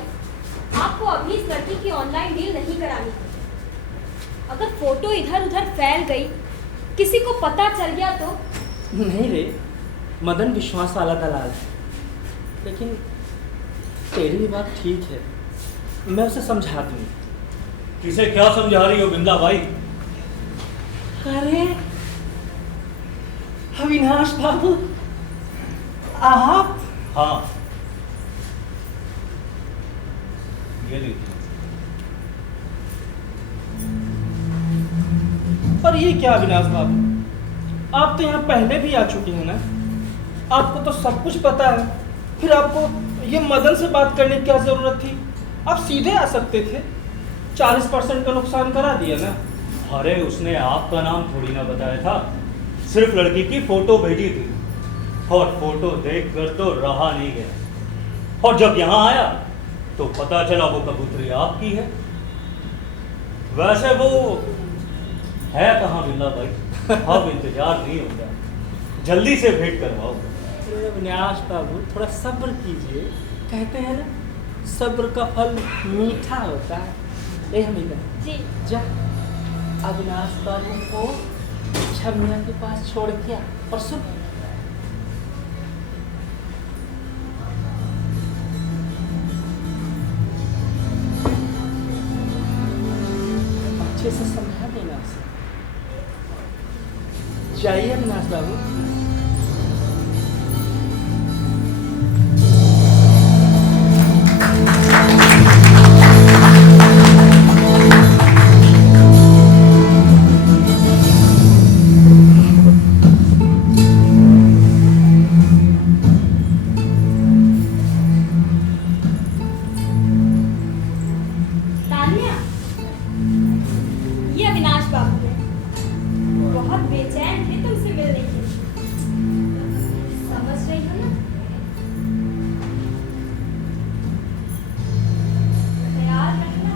आपको अभी इस लड़की की ऑनलाइन डील नहीं करानी थी। अगर फोटो इधर उधर फैल गई, किसी को पता चल गया तो? नहीं रे, मदन विश्वास वाला दलाल है। लेकिन तेरी भी बात ठीक है, मैं उसे समझा दूंगी। किसे क्या समझा रही हो बिंदा भाई? अरे अविनाश बाबू, आप? हाँ, ये लीजिए। पर ये क्या अविनाश बाबू, आप तो यहाँ पहले भी आ चुके हैं ना, आपको तो सब कुछ पता है। फिर आपको ये मदन से बात करने की क्या जरूरत थी? आप सीधे आ सकते थे। 40% का नुकसान करा दिया ना। अरे उसने आपका नाम थोड़ी ना बताया था, सिर्फ लड़की की फोटो भेजी थी और फोटो देखकर तो रहा नहीं गया। और जब यहाँ आया तो पता चला वो कबूतरी आपकी है। वैसे वो है कहाँ बिंदा भाई? अब इंतजार नहीं होता, जल्दी से भेंट करवाओ। अरे अविनाश बाबू, थोड़ा सब्र कीजिए। कहते हैं ना, सब्र का फल मीठा होता है। ए हमीदा जी जा, अविनाश बाबू को छमिया के पास छोड़ के आ। और सुन, अच्छे से समझा देना उसे। जाइए अविनाश बाबू। तानिया, ये अविनाश बाबू है। बहुत बेचैन थे तुमसे मिलने के लिए। समझ रही हो ना? ख्याल रखना।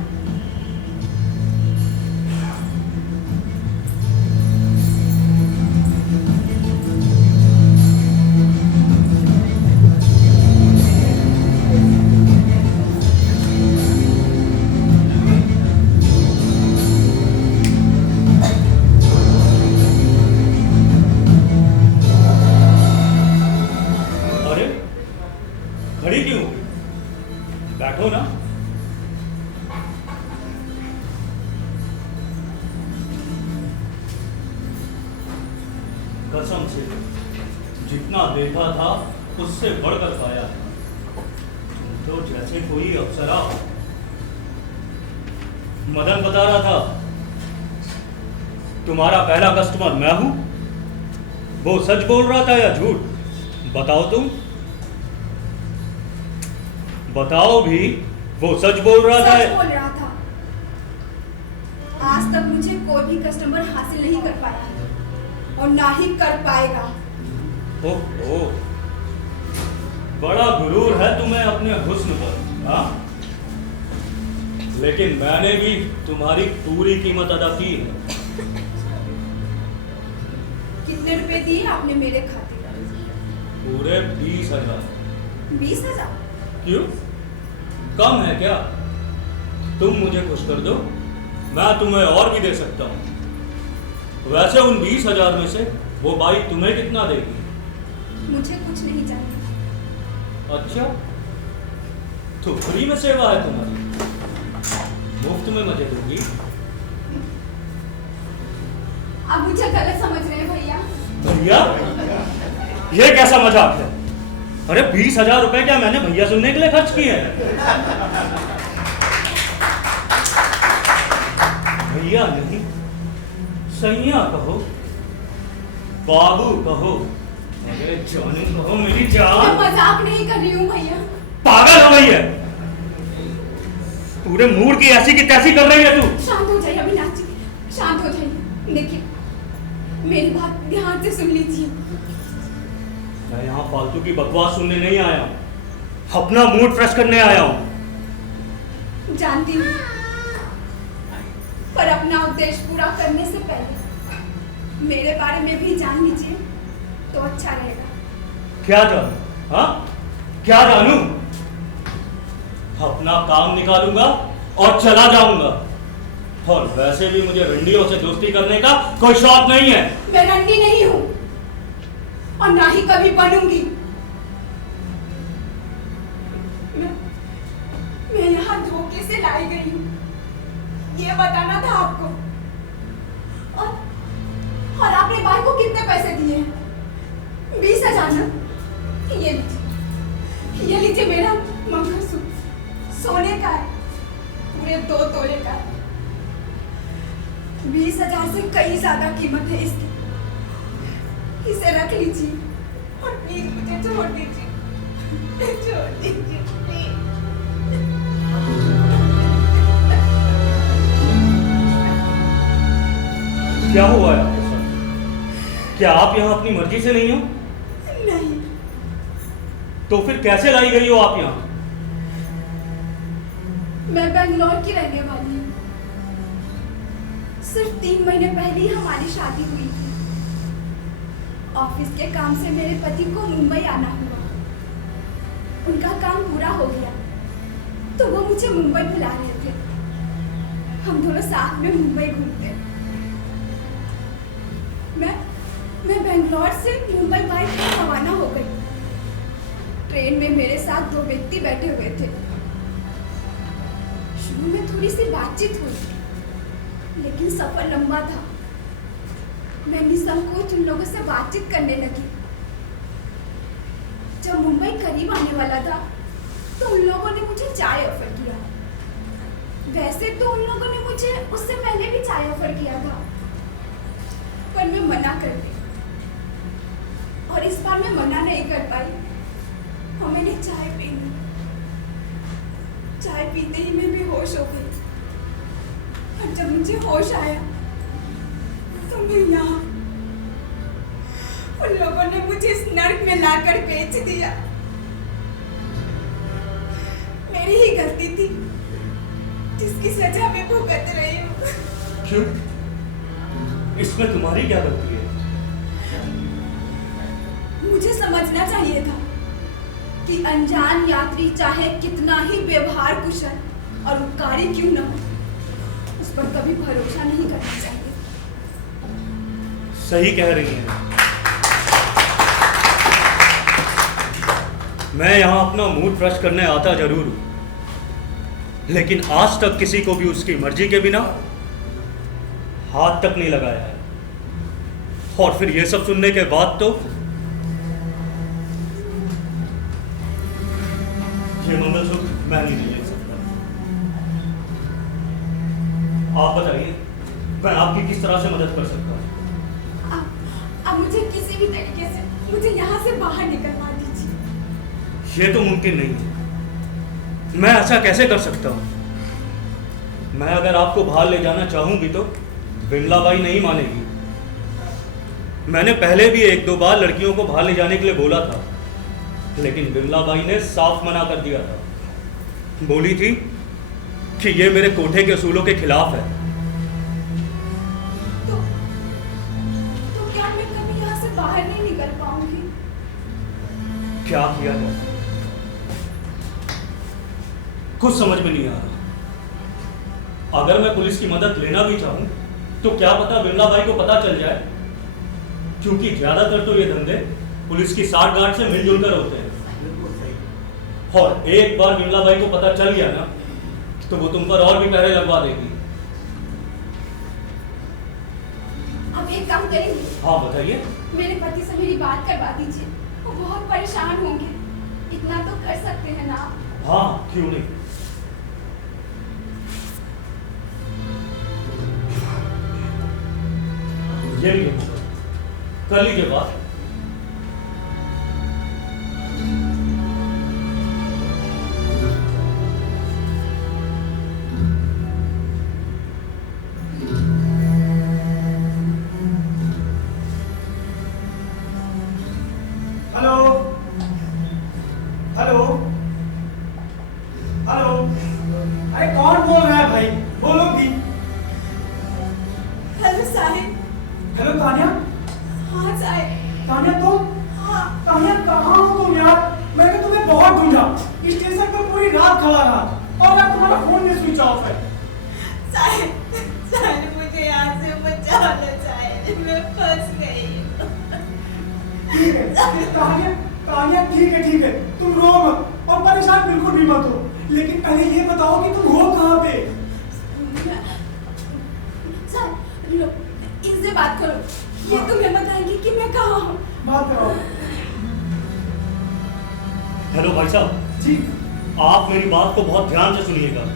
अरे खड़ी क्यों? बैठो ना। कसम से जितना देखा था उससे बढ़कर पाया है। तो जैसे कोई अप्सरा। मदन बता रहा था तुम्हारा पहला कस्टमर मैं हूं। वो सच बोल रहा था या झूठ? बताओ तुम, बताओ भी। वो सच बोल रहा था? सच बोल रहा था। आज तक मुझे कोई भी कस्टमर हासिल नहीं कर पाया और ना ही कर पाएगा। ओहो, बड़ा गुरूर है तुम्हें अपने हुस्न पर। हाँ, लेकिन मैंने भी तुम्हारी पूरी कीमत अदा की है। कितने रुपए दिए आपने मेरे खाते? पूरे 20,000। 20,000? क्यों, कम है क्या? तुम मुझे खुश कर दो, मैं तुम्हें और भी दे सकता हूँ। वैसे उन 20,000 में से वो बाइक तुम्हें कितना देगी? मुझे कुछ नहीं चाहिए। अच्छा, तो फ्री में सेवा है तुम्हारी, मुफ्त में मजे दूंगी। आप मुझे गलत समझ रहे हैं भैया। भैया, ये कैसा मजाक है? अरे 20,000 रुपए क्या मैंने भैया सुनने के लिए खर्च किए हैं? भैया नहीं, सैया कहो, बाबू कहो, अरे जाने कहो मेरी मैं जान। मजाक नहीं कर रही हूँ भैया। पागल हो गई है, पूरे मूड की ऐसी की तैसी कर रही है तू। शांत हो जाइए अविनाश जी, शांत हो जाइए। देखिए, मेरी बात ध्यान से सुन लीजिए। मैं यहाँ फालतू की बकवास सुनने नहीं आया हूँ, अपना मूड फ्रेश करने आया हूँ। जानती हूँ, पर अपना उद्देश्य पूरा करने से पहले मेरे बारे में भी जान लीजिए तो अच्छा रहेगा। क्या जानूं? हाँ, क्या जानूं? अपना काम निकालूंगा और चला जाऊंगा। और वैसे भी मुझे रंडियों से दोस्ती करने का कोई शौक नहीं है। मैं रंडी नहीं हूँ और ना ही कभी बनूंगी। मैं यहाँ धोखे से लाई गई हूँ, ये बताना था आपको। और आपने भाई को कितने पैसे दिए हैं? 20,000 ना? ये लीजिए मेरा मंगलसूत्र सोने का है, पूरे 2 तोले का है। 20,000 से कई ज्यादा कीमत है इसकी। इसे रख लीजिए और प्लीज मुझे छोड़ दीजिए, छोड़ दीजिए प्लीज। क्या हुआ है आपके साथ? क्या आप यहाँ अपनी मर्जी से नहीं हो? नहीं। तो फिर कैसे लाई गई हो आप यहाँ? मैं बेंगलोर की रहने वाली हूँ। सिर्फ 3 महीने पहले ही हमारी शादी हुई थी। ऑफिस के काम से मेरे पति को मुंबई आना हुआ। उनका काम पूरा हो गया तो वो मुझे मुंबई बुला रहे थे। हम दोनों साथ में मुंबई घूमते। मैं बेंगलोर से मुंबई बाइक पर रवाना हो गई। ट्रेन में मेरे साथ 2 व्यक्ति बैठे हुए थे। शुरू में थोड़ी सी बातचीत हुई, लेकिन सफर लंबा था। मैं निसंकोच उन लोगों से बातचीत करने लगी। जब मुंबई करीब आने वाला था तो उन लोगों ने मुझे चाय ऑफर किया। वैसे तो उन लोगों ने मुझे उससे पहले भी चाय ऑफर किया था, पर मैं मना कर दी। और इस बार मैं मना नहीं कर पाई और मैंने चाय पी ली। चाय पीते ही मैं बेहोश हो गई। और जब मुझे होश आया तो मैं यहाँ, उन लोगों ने मुझे इस नर्क में लाकर बेच दिया। मेरी ही गलती थी जिसकी सजा मैं भुगत रही हूँ। क्यों? इसमें तुम्हारी क्या गलती है? मुझे समझना चाहिए था कि अनजान यात्री चाहे कितना ही व्यवहार कुशल और उपकारी क्यों न हो, उस पर कभी भरोसा नहीं करना चाहिए। सही कह रही हैं। मैं यहाँ अपना मूड फ्रेश करने आता जरूर हूँ, लेकिन आज तक किसी को भी उसकी मर्जी के बिना हाथ तक नहीं लगाया है। और फिर ये सब सुनने के बाद तो ये मंगलसूत्र मैं नहीं ले सकता। आप बताइए, मैं आपकी किस तरह से मदद कर सकता हूँ? आप मुझे किसी भी तरीके से मुझे यहाँ से बाहर निकलवा दीजिए। ये तो मुमकिन नहीं है। मैं ऐसा कैसे कर सकता हूँ? मैं अगर आपको बाहर ले जाना चाहूंगी तो विमलाबाई नहीं मानेगी। मैंने पहले भी 1-2 बार लड़कियों को बाहर ले जाने के लिए बोला था, लेकिन विमलाबाई ने साफ मना कर दिया था। बोली थी कि ये मेरे कोठे के असूलों के खिलाफ है। तो क्या मैं कभी यहाँ से बाहर नहीं निकल पाऊंगी? क्या किया जाए, कुछ समझ में नहीं आ रहा। अगर मैं पुलिस की मदद लेना भी चाहूं तो क्या पता विमलाबाई को पता चल जाए, क्योंकि ज्यादातर तो ये धंधे पुलिस की साठगांठ से मिलजुल कर होते हैं। और एक बार विमलाबाई को पता चल गया ना तो वो तुम पर और भी पहरे लगवा देगी। आप एक काम करेंगे? हाँ बताइए। मेरे पति से मेरी बात करवा दीजिए, वो बहुत परेशान होंगे। इतना तो कर सकते हैं ना? हाँ क्यों नहीं। ये भी कर लीजिए बात। हेलो हेलो हेलो अरे कौन बोल रहा है भाई? बोलो भी। हेलो साहिब। हेलो तानिया। हाँ साहिब। तानिया तुम? हाँ। तानिया कहाँ हो तुम यार? मैंने तुम्हें बहुत ढूंढा, स्टेशन पर पूरी रात खड़ा रहा और अब तुम्हारा फोन भी स्विच ऑफ है। साहिब मुझे यहाँ से बचा लो साहिब, मैं फंस गई। ठीक है तानिया, तानिया ठीक है, तुम रो मत और परेशान बिल्कुल भी मत हो, लेकिन पहले ये बताओ कि तुम हो कहाँ पे? लो, इनसे बात करो, ये तुम्हें बताएंगे कि मैं कहाँ हूँ। बात करो। हेलो भाई साहब जी। आप मेरी बात को बहुत ध्यान से सुनिएगा।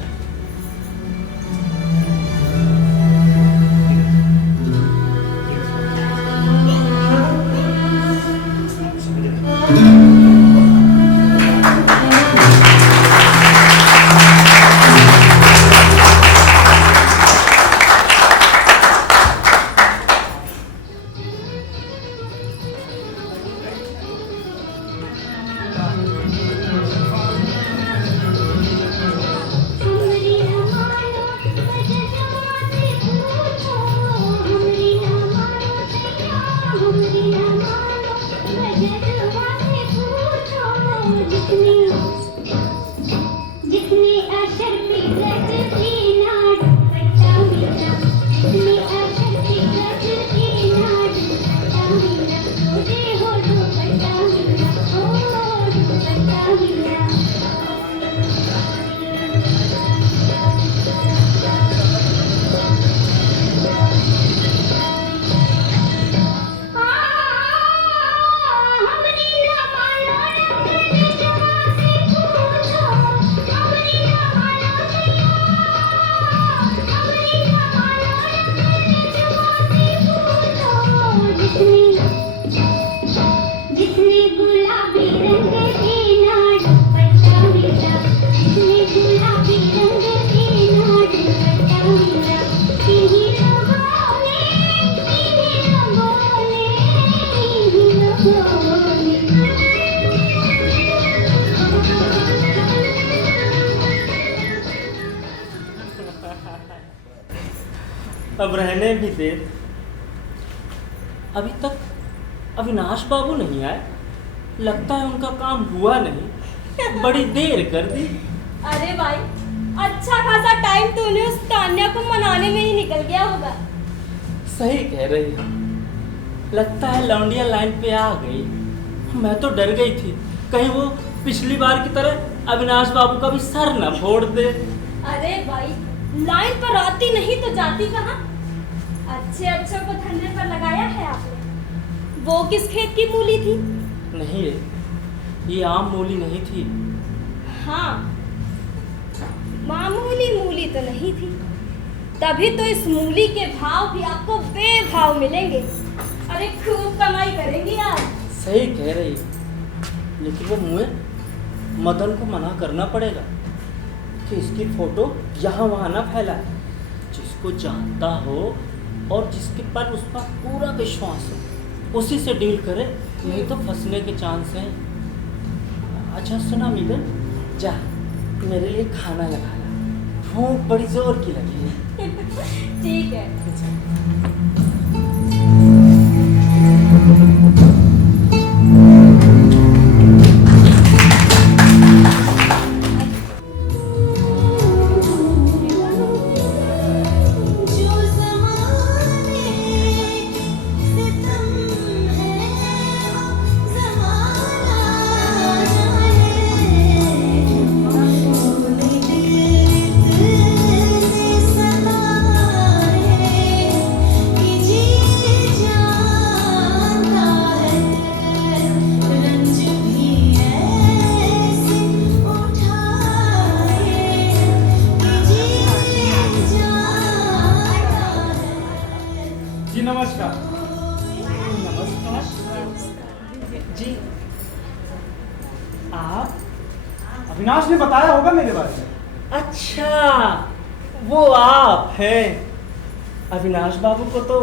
अब रहने भी दे। अभी तक अविनाश बाबू नहीं आए, लगता है उनका काम हुआ नहीं, बड़ी देर कर दी। अरे भाई, अच्छा खासा टाइम तो उन्हें उस तान्या को मनाने में ही निकल गया होगा। सही कह रही है, लगता है लौंडिया लाइन पे आ गई। मैं तो डर गई थी कहीं वो पिछली बार की तरह अविनाश बाबू का भी सर न फोड़ दे। अरे भाई, लाइन पर आती नहीं तो जाती कहाँ? अच्छे को धंधे पर लगाया है आपने। वो किस खेत की मूली थी? नहीं रे, ये आम मूली नहीं थी। हाँ, मामूली मूली तो नहीं थी, तभी तो इस मूली के भाव भी आपको बेभाव मिलेंगे। अरे खूब कमाई करेंगी आप। सही कह रही, लेकिन वो मुझे मदन को मना करना पड़ेगा कि इसकी फोटो यहाँ वहाँ ना फैलाए। जिसको जानता हो और जिसके पर उस पर पूरा विश्वास है, उसी से डील करे, नहीं तो फंसने के चांस हैं। अच्छा सुना मिलन, जा मेरे लिए खाना लगा ला, भूख बड़ी जोर की लगी है। ठीक है। जी, आप? अविनाश ने बताया होगा मेरे बारे में। अच्छा, वो आप हैं। अविनाश बाबू को तो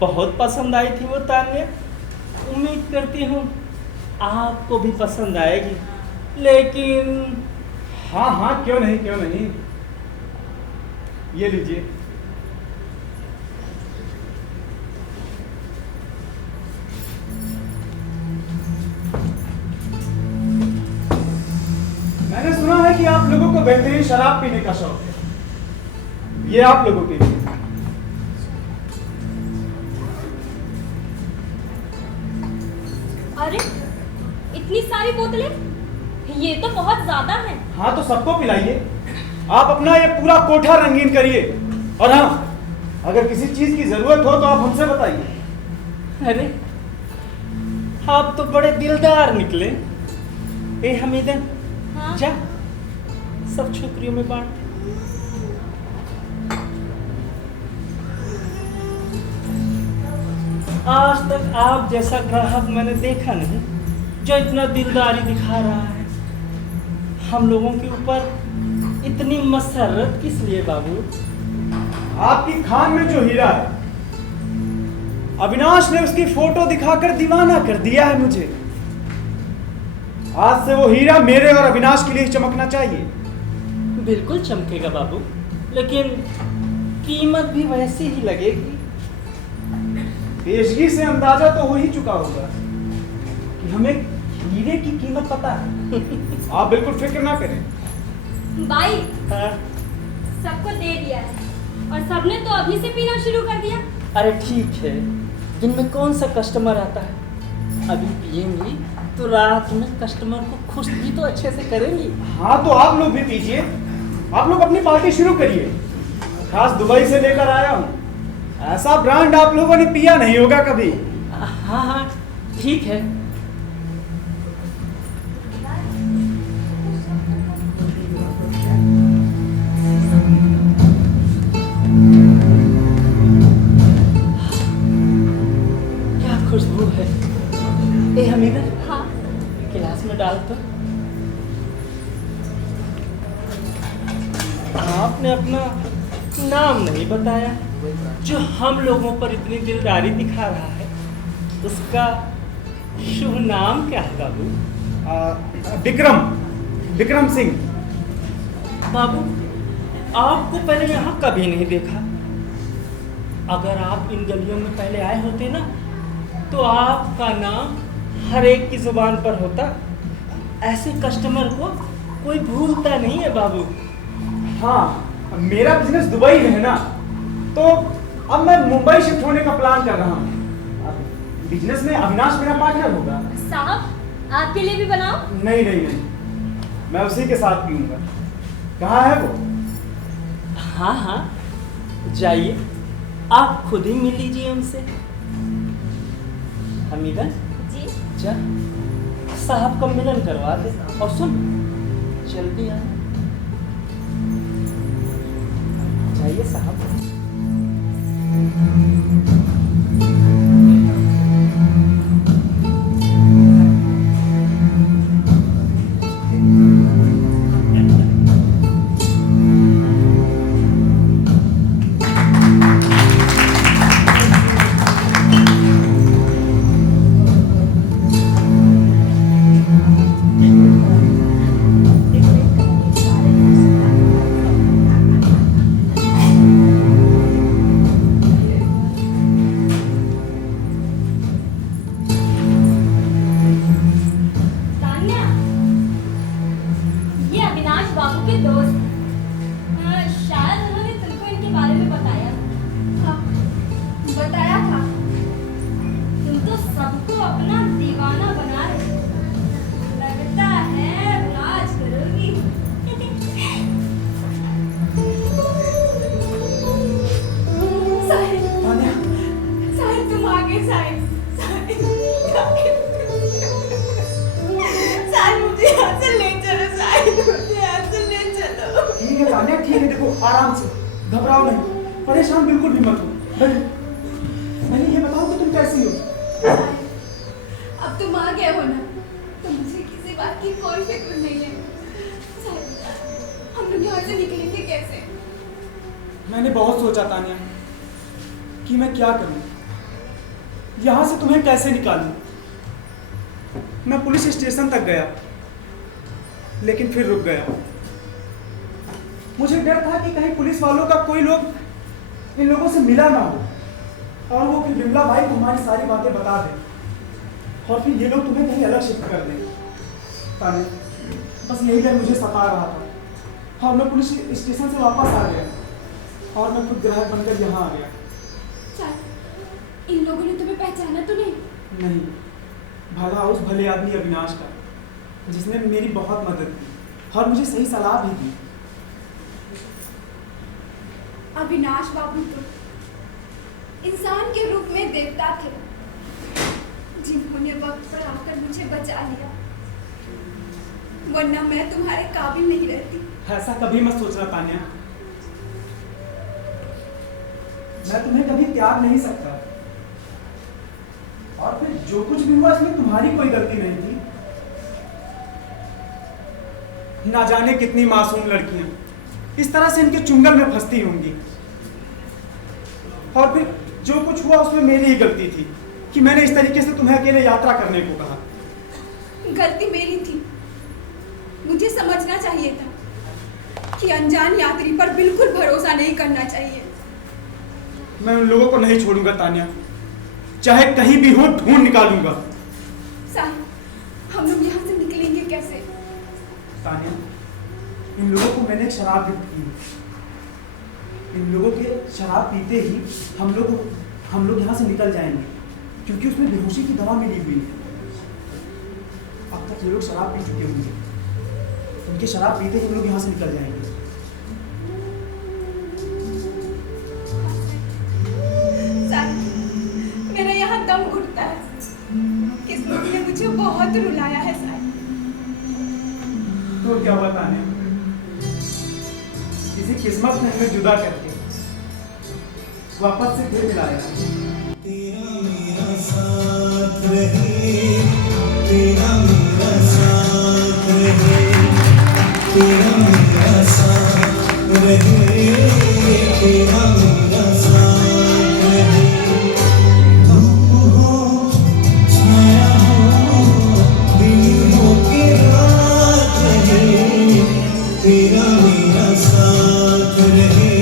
बहुत पसंद आई थी वो तान्या। उम्मीद करती हूँ आपको भी पसंद आएगी, लेकिन हाँ हाँ, क्यों नहीं क्यों नहीं। ये लीजिए। मैंने सुना है कि आप लोगों को बेहतरीन शराब पीने का शौक है। ये आप लोगों के लिए। अरे इतनी सारी बोतलें, ये तो बहुत ज्यादा है। हाँ तो सबको पिलाइए। आप अपना ये पूरा कोठा रंगीन करिए। और हाँ, अगर किसी चीज की जरूरत हो तो आप हमसे बताइए। अरे आप तो बड़े दिलदार निकले। ए हमीदन, हाँ? जा सब छोकरियों में बांट। आज तक आप जैसा ग्राहक मैंने देखा नहीं जो इतना दिलदारी दिखा रहा है। हम लोगों के ऊपर इतनी मसरत किस लिए बाबू? आपकी खान में जो हीरा है, अविनाश ने उसकी फोटो दिखाकर दीवाना कर दिया है मुझे। आज से वो हीरा मेरे और अविनाश के लिए चमकना चाहिए। बिल्कुल चमकेगा बाबू, लेकिन कीमत भी वैसी ही लगेगी। पेशगी से अंदाजा तो हो ही चुका होगा कि हमें हीरे की कीमत पता है। आप बिल्कुल फिक्र ना करें। भाई, हाँ? सबको दे दिया है और सबने तो अभी से पीना शुरू कर दिया। अरे ठीक है, दिन में कौन सा कस्टमर आता है? अभी पिएंगी तो रात में कस्टमर को खुश भी तो अच्छे से करेंगी। हाँ तो आप लोग भी पीजिए। आप लोग अपनी पार्टी शुरू करिए। खास दुबई से लेकर आया हूँ। ऐसा ब्रांड आप लोगों ने पिया नहीं होगा कभी। हाँ हाँ ठीक है। क्या खुशबू है। ए हमीदा, हाँ? गिलास में डाल तो। आपने अपना नाम नहीं बताया, जो हम लोगों पर इतनी दिलदारी दिखा रहा है। उसका शुभ नाम क्या है बाबू? विक्रम सिंह। बाबू, आपको पहले यहाँ कभी नहीं देखा। अगर आप इन गलियों में पहले आए होते ना, तो आपका नाम हर एक की जुबान पर होता। ऐसे कस्टमर को कोई भूलता नहीं है बाबू। हाँ, मेरा बिजनेस दुबई में है ना, तो अब मैं मुंबई शिफ्ट होने का प्लान कर रहा हूँ। बिजनेस में अविनाश मेरा पार्टनर होगा। साहब, आपके लिए भी बनाओ? नहीं, मैं उसी के साथ पीऊंगा। कहाँ है वो? हाँ, जाइए, आप खुद ही मिल लीजिए उनसे। हमीदा जी। जा साहब का मिलन करवा दे। और सुन, जल्दी आ जाइए साहब। ठीक है, देखो आराम से, घबराओ नहीं, परेशान बिल्कुल भी मत हो। मैंने ये बताओ कि तुम कैसी हो? अब तुम आ गए हो ना, तो मुझे किसी बात की कोई फिक्र नहीं है। हम लोग यहाँ से निकलेंगे कैसे? मैंने बहुत सोचा तानिया कि मैं क्या करूं, यहाँ से तुम्हें कैसे निकालूं। मैं पुलिस स्टेशन तक गया, लेकिन फिर रुक गया। मुझे डर था कि कहीं पुलिस वालों का कोई लोग इन लोगों से मिला ना हो और वो फिर बिमला भाई को हमारी सारी बातें बता दें और फिर ये लोग तुम्हें कहीं अलग शिफ्ट कर दें। ताने बस यही डर मुझे सता रहा था और मैं पुलिस स्टेशन से वापस आ गया और मैं खुद ग्राहक बनकर यहाँ आ गया। सर इन लोगों ने तुम्हें पहचाना तो नहीं? नहीं, भला उस भले आदमी अविनाश का जिसने मेरी बहुत मदद की और मुझे सही सलाह भी दी। अविनाश बाबू तो इंसान के रूप में देवता थे जिन्होंने वक्त पर आकर मुझे बचा लिया, वरना मैं तुम्हारे काबिल नहीं रहती। ऐसा कभी मत सोचना तान्या, मैं तुम्हें कभी त्याग नहीं सकता और फिर जो कुछ भी हुआ इसमें तुम्हारी कोई गलती नहीं थी। ना जाने कितनी मासूम लड़कियां इस तरह से इनके चुंगल में फंसती होंगी और फिर जो कुछ हुआ उसमें मेरी ही गलती थी कि मैंने इस तरीके से तुम्हें अकेले यात्रा करने को कहा। गलती मेरी थी, मुझे समझना चाहिए था कि अनजान यात्री पर बिल्कुल भरोसा नहीं करना चाहिए। मैं उन लोगों को नहीं छोड़ूंगा तान्या, चाहे कहीं भी हो ढूंढ निकालूंगा। साहिब, हम लोग यहाँ से निकलेंगे कैसे? तान्या, इन लोगों को मैंने एक शराब गिफ्ट की, इन लोगों के शराब पीते ही हम लोग यहाँ से निकल जाएंगे क्योंकि उसमें बेहोशी की दवा मिली हुई है। अब तक ये लोग शराब पी चुके होंगे, उनके शराब पीते ही हम लोग यहाँ से निकल जाएंगे। साहिब, मेरा यहाँ दम घुटता है, किस्मत ने मुझे बहुत रुलाया है साहिब। तो क्या हुआ तान्या, किसी किस्मत ने हमें जुदा करके वापस से फिर मिलाया। तेरा मेरा साथ रहे, तेरा मेरा साथ रहे, तेरा मेरा साथ रहे, तेरा मेरा साथ रहे। धूप हो छाया हो दिन हो के रात रहे, तेरा मेरा साथ रहे,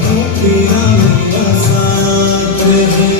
हो तेरा मेरा साथ रहे।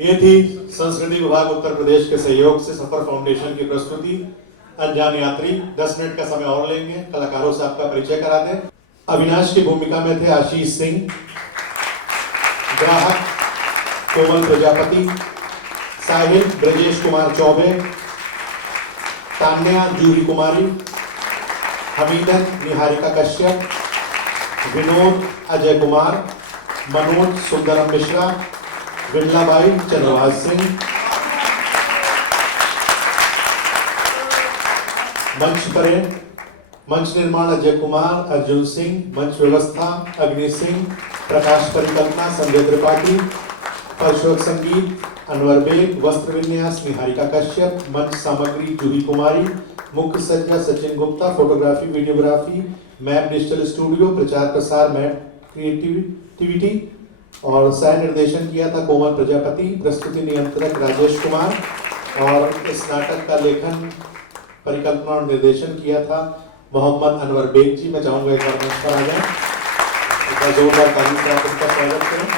ये थी संस्कृति विभाग उत्तर प्रदेश के सहयोग से सफर फाउंडेशन की प्रस्तुति अनजान यात्री। 10 मिनट का समय और लेंगे, कलाकारों से आपका परिचय करा दें। अविनाश की भूमिका में थे आशीष सिंह, ग्राहक कोमल प्रजापति, साहिल ब्रजेश कुमार चौबे, तान्या जूही कुमारी, हमीदन निहारिका कश्यप, विनोद अजय कुमार, मनोज सुंदरम मिश्रा, विमलाबाई चंद्रवाज सिंह। मंच परे मंच निर्माण अजय कुमार, अर्जुन सिंह, मंच व्यवस्था अग्नि सिंह, प्रकाश परिकल्पना संजय त्रिपाठी, फर्शोक संगीत अनवर बेग, वस्त्र विन्यास निहारिका कश्यप, मंच सामग्री जूही कुमारी, मुख्य सज्जा Sachin Gupta, photography videography map digital studio, प्रचार प्रसार मैप क्रिएटिविटी और सह निर्देशन किया था कोमल प्रजापति, प्रस्तुति नियंत्रक राजेश कुमार और इस नाटक का लेखन परिकल्पना और निर्देशन किया था मोहम्मद अनवर बेग जी। मैं चाहूंगा एक बार मंच पर आ जाएं, एक बार जोरदार ताली से आप उनका स्वागत करें।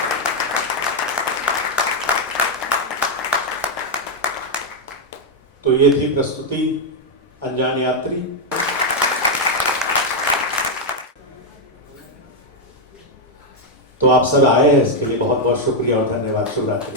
तो ये थी प्रस्तुति अनजान यात्री। तो आप सब आए हैं, इसके लिए बहुत बहुत शुक्रिया और धन्यवाद। शुभ रात्रि।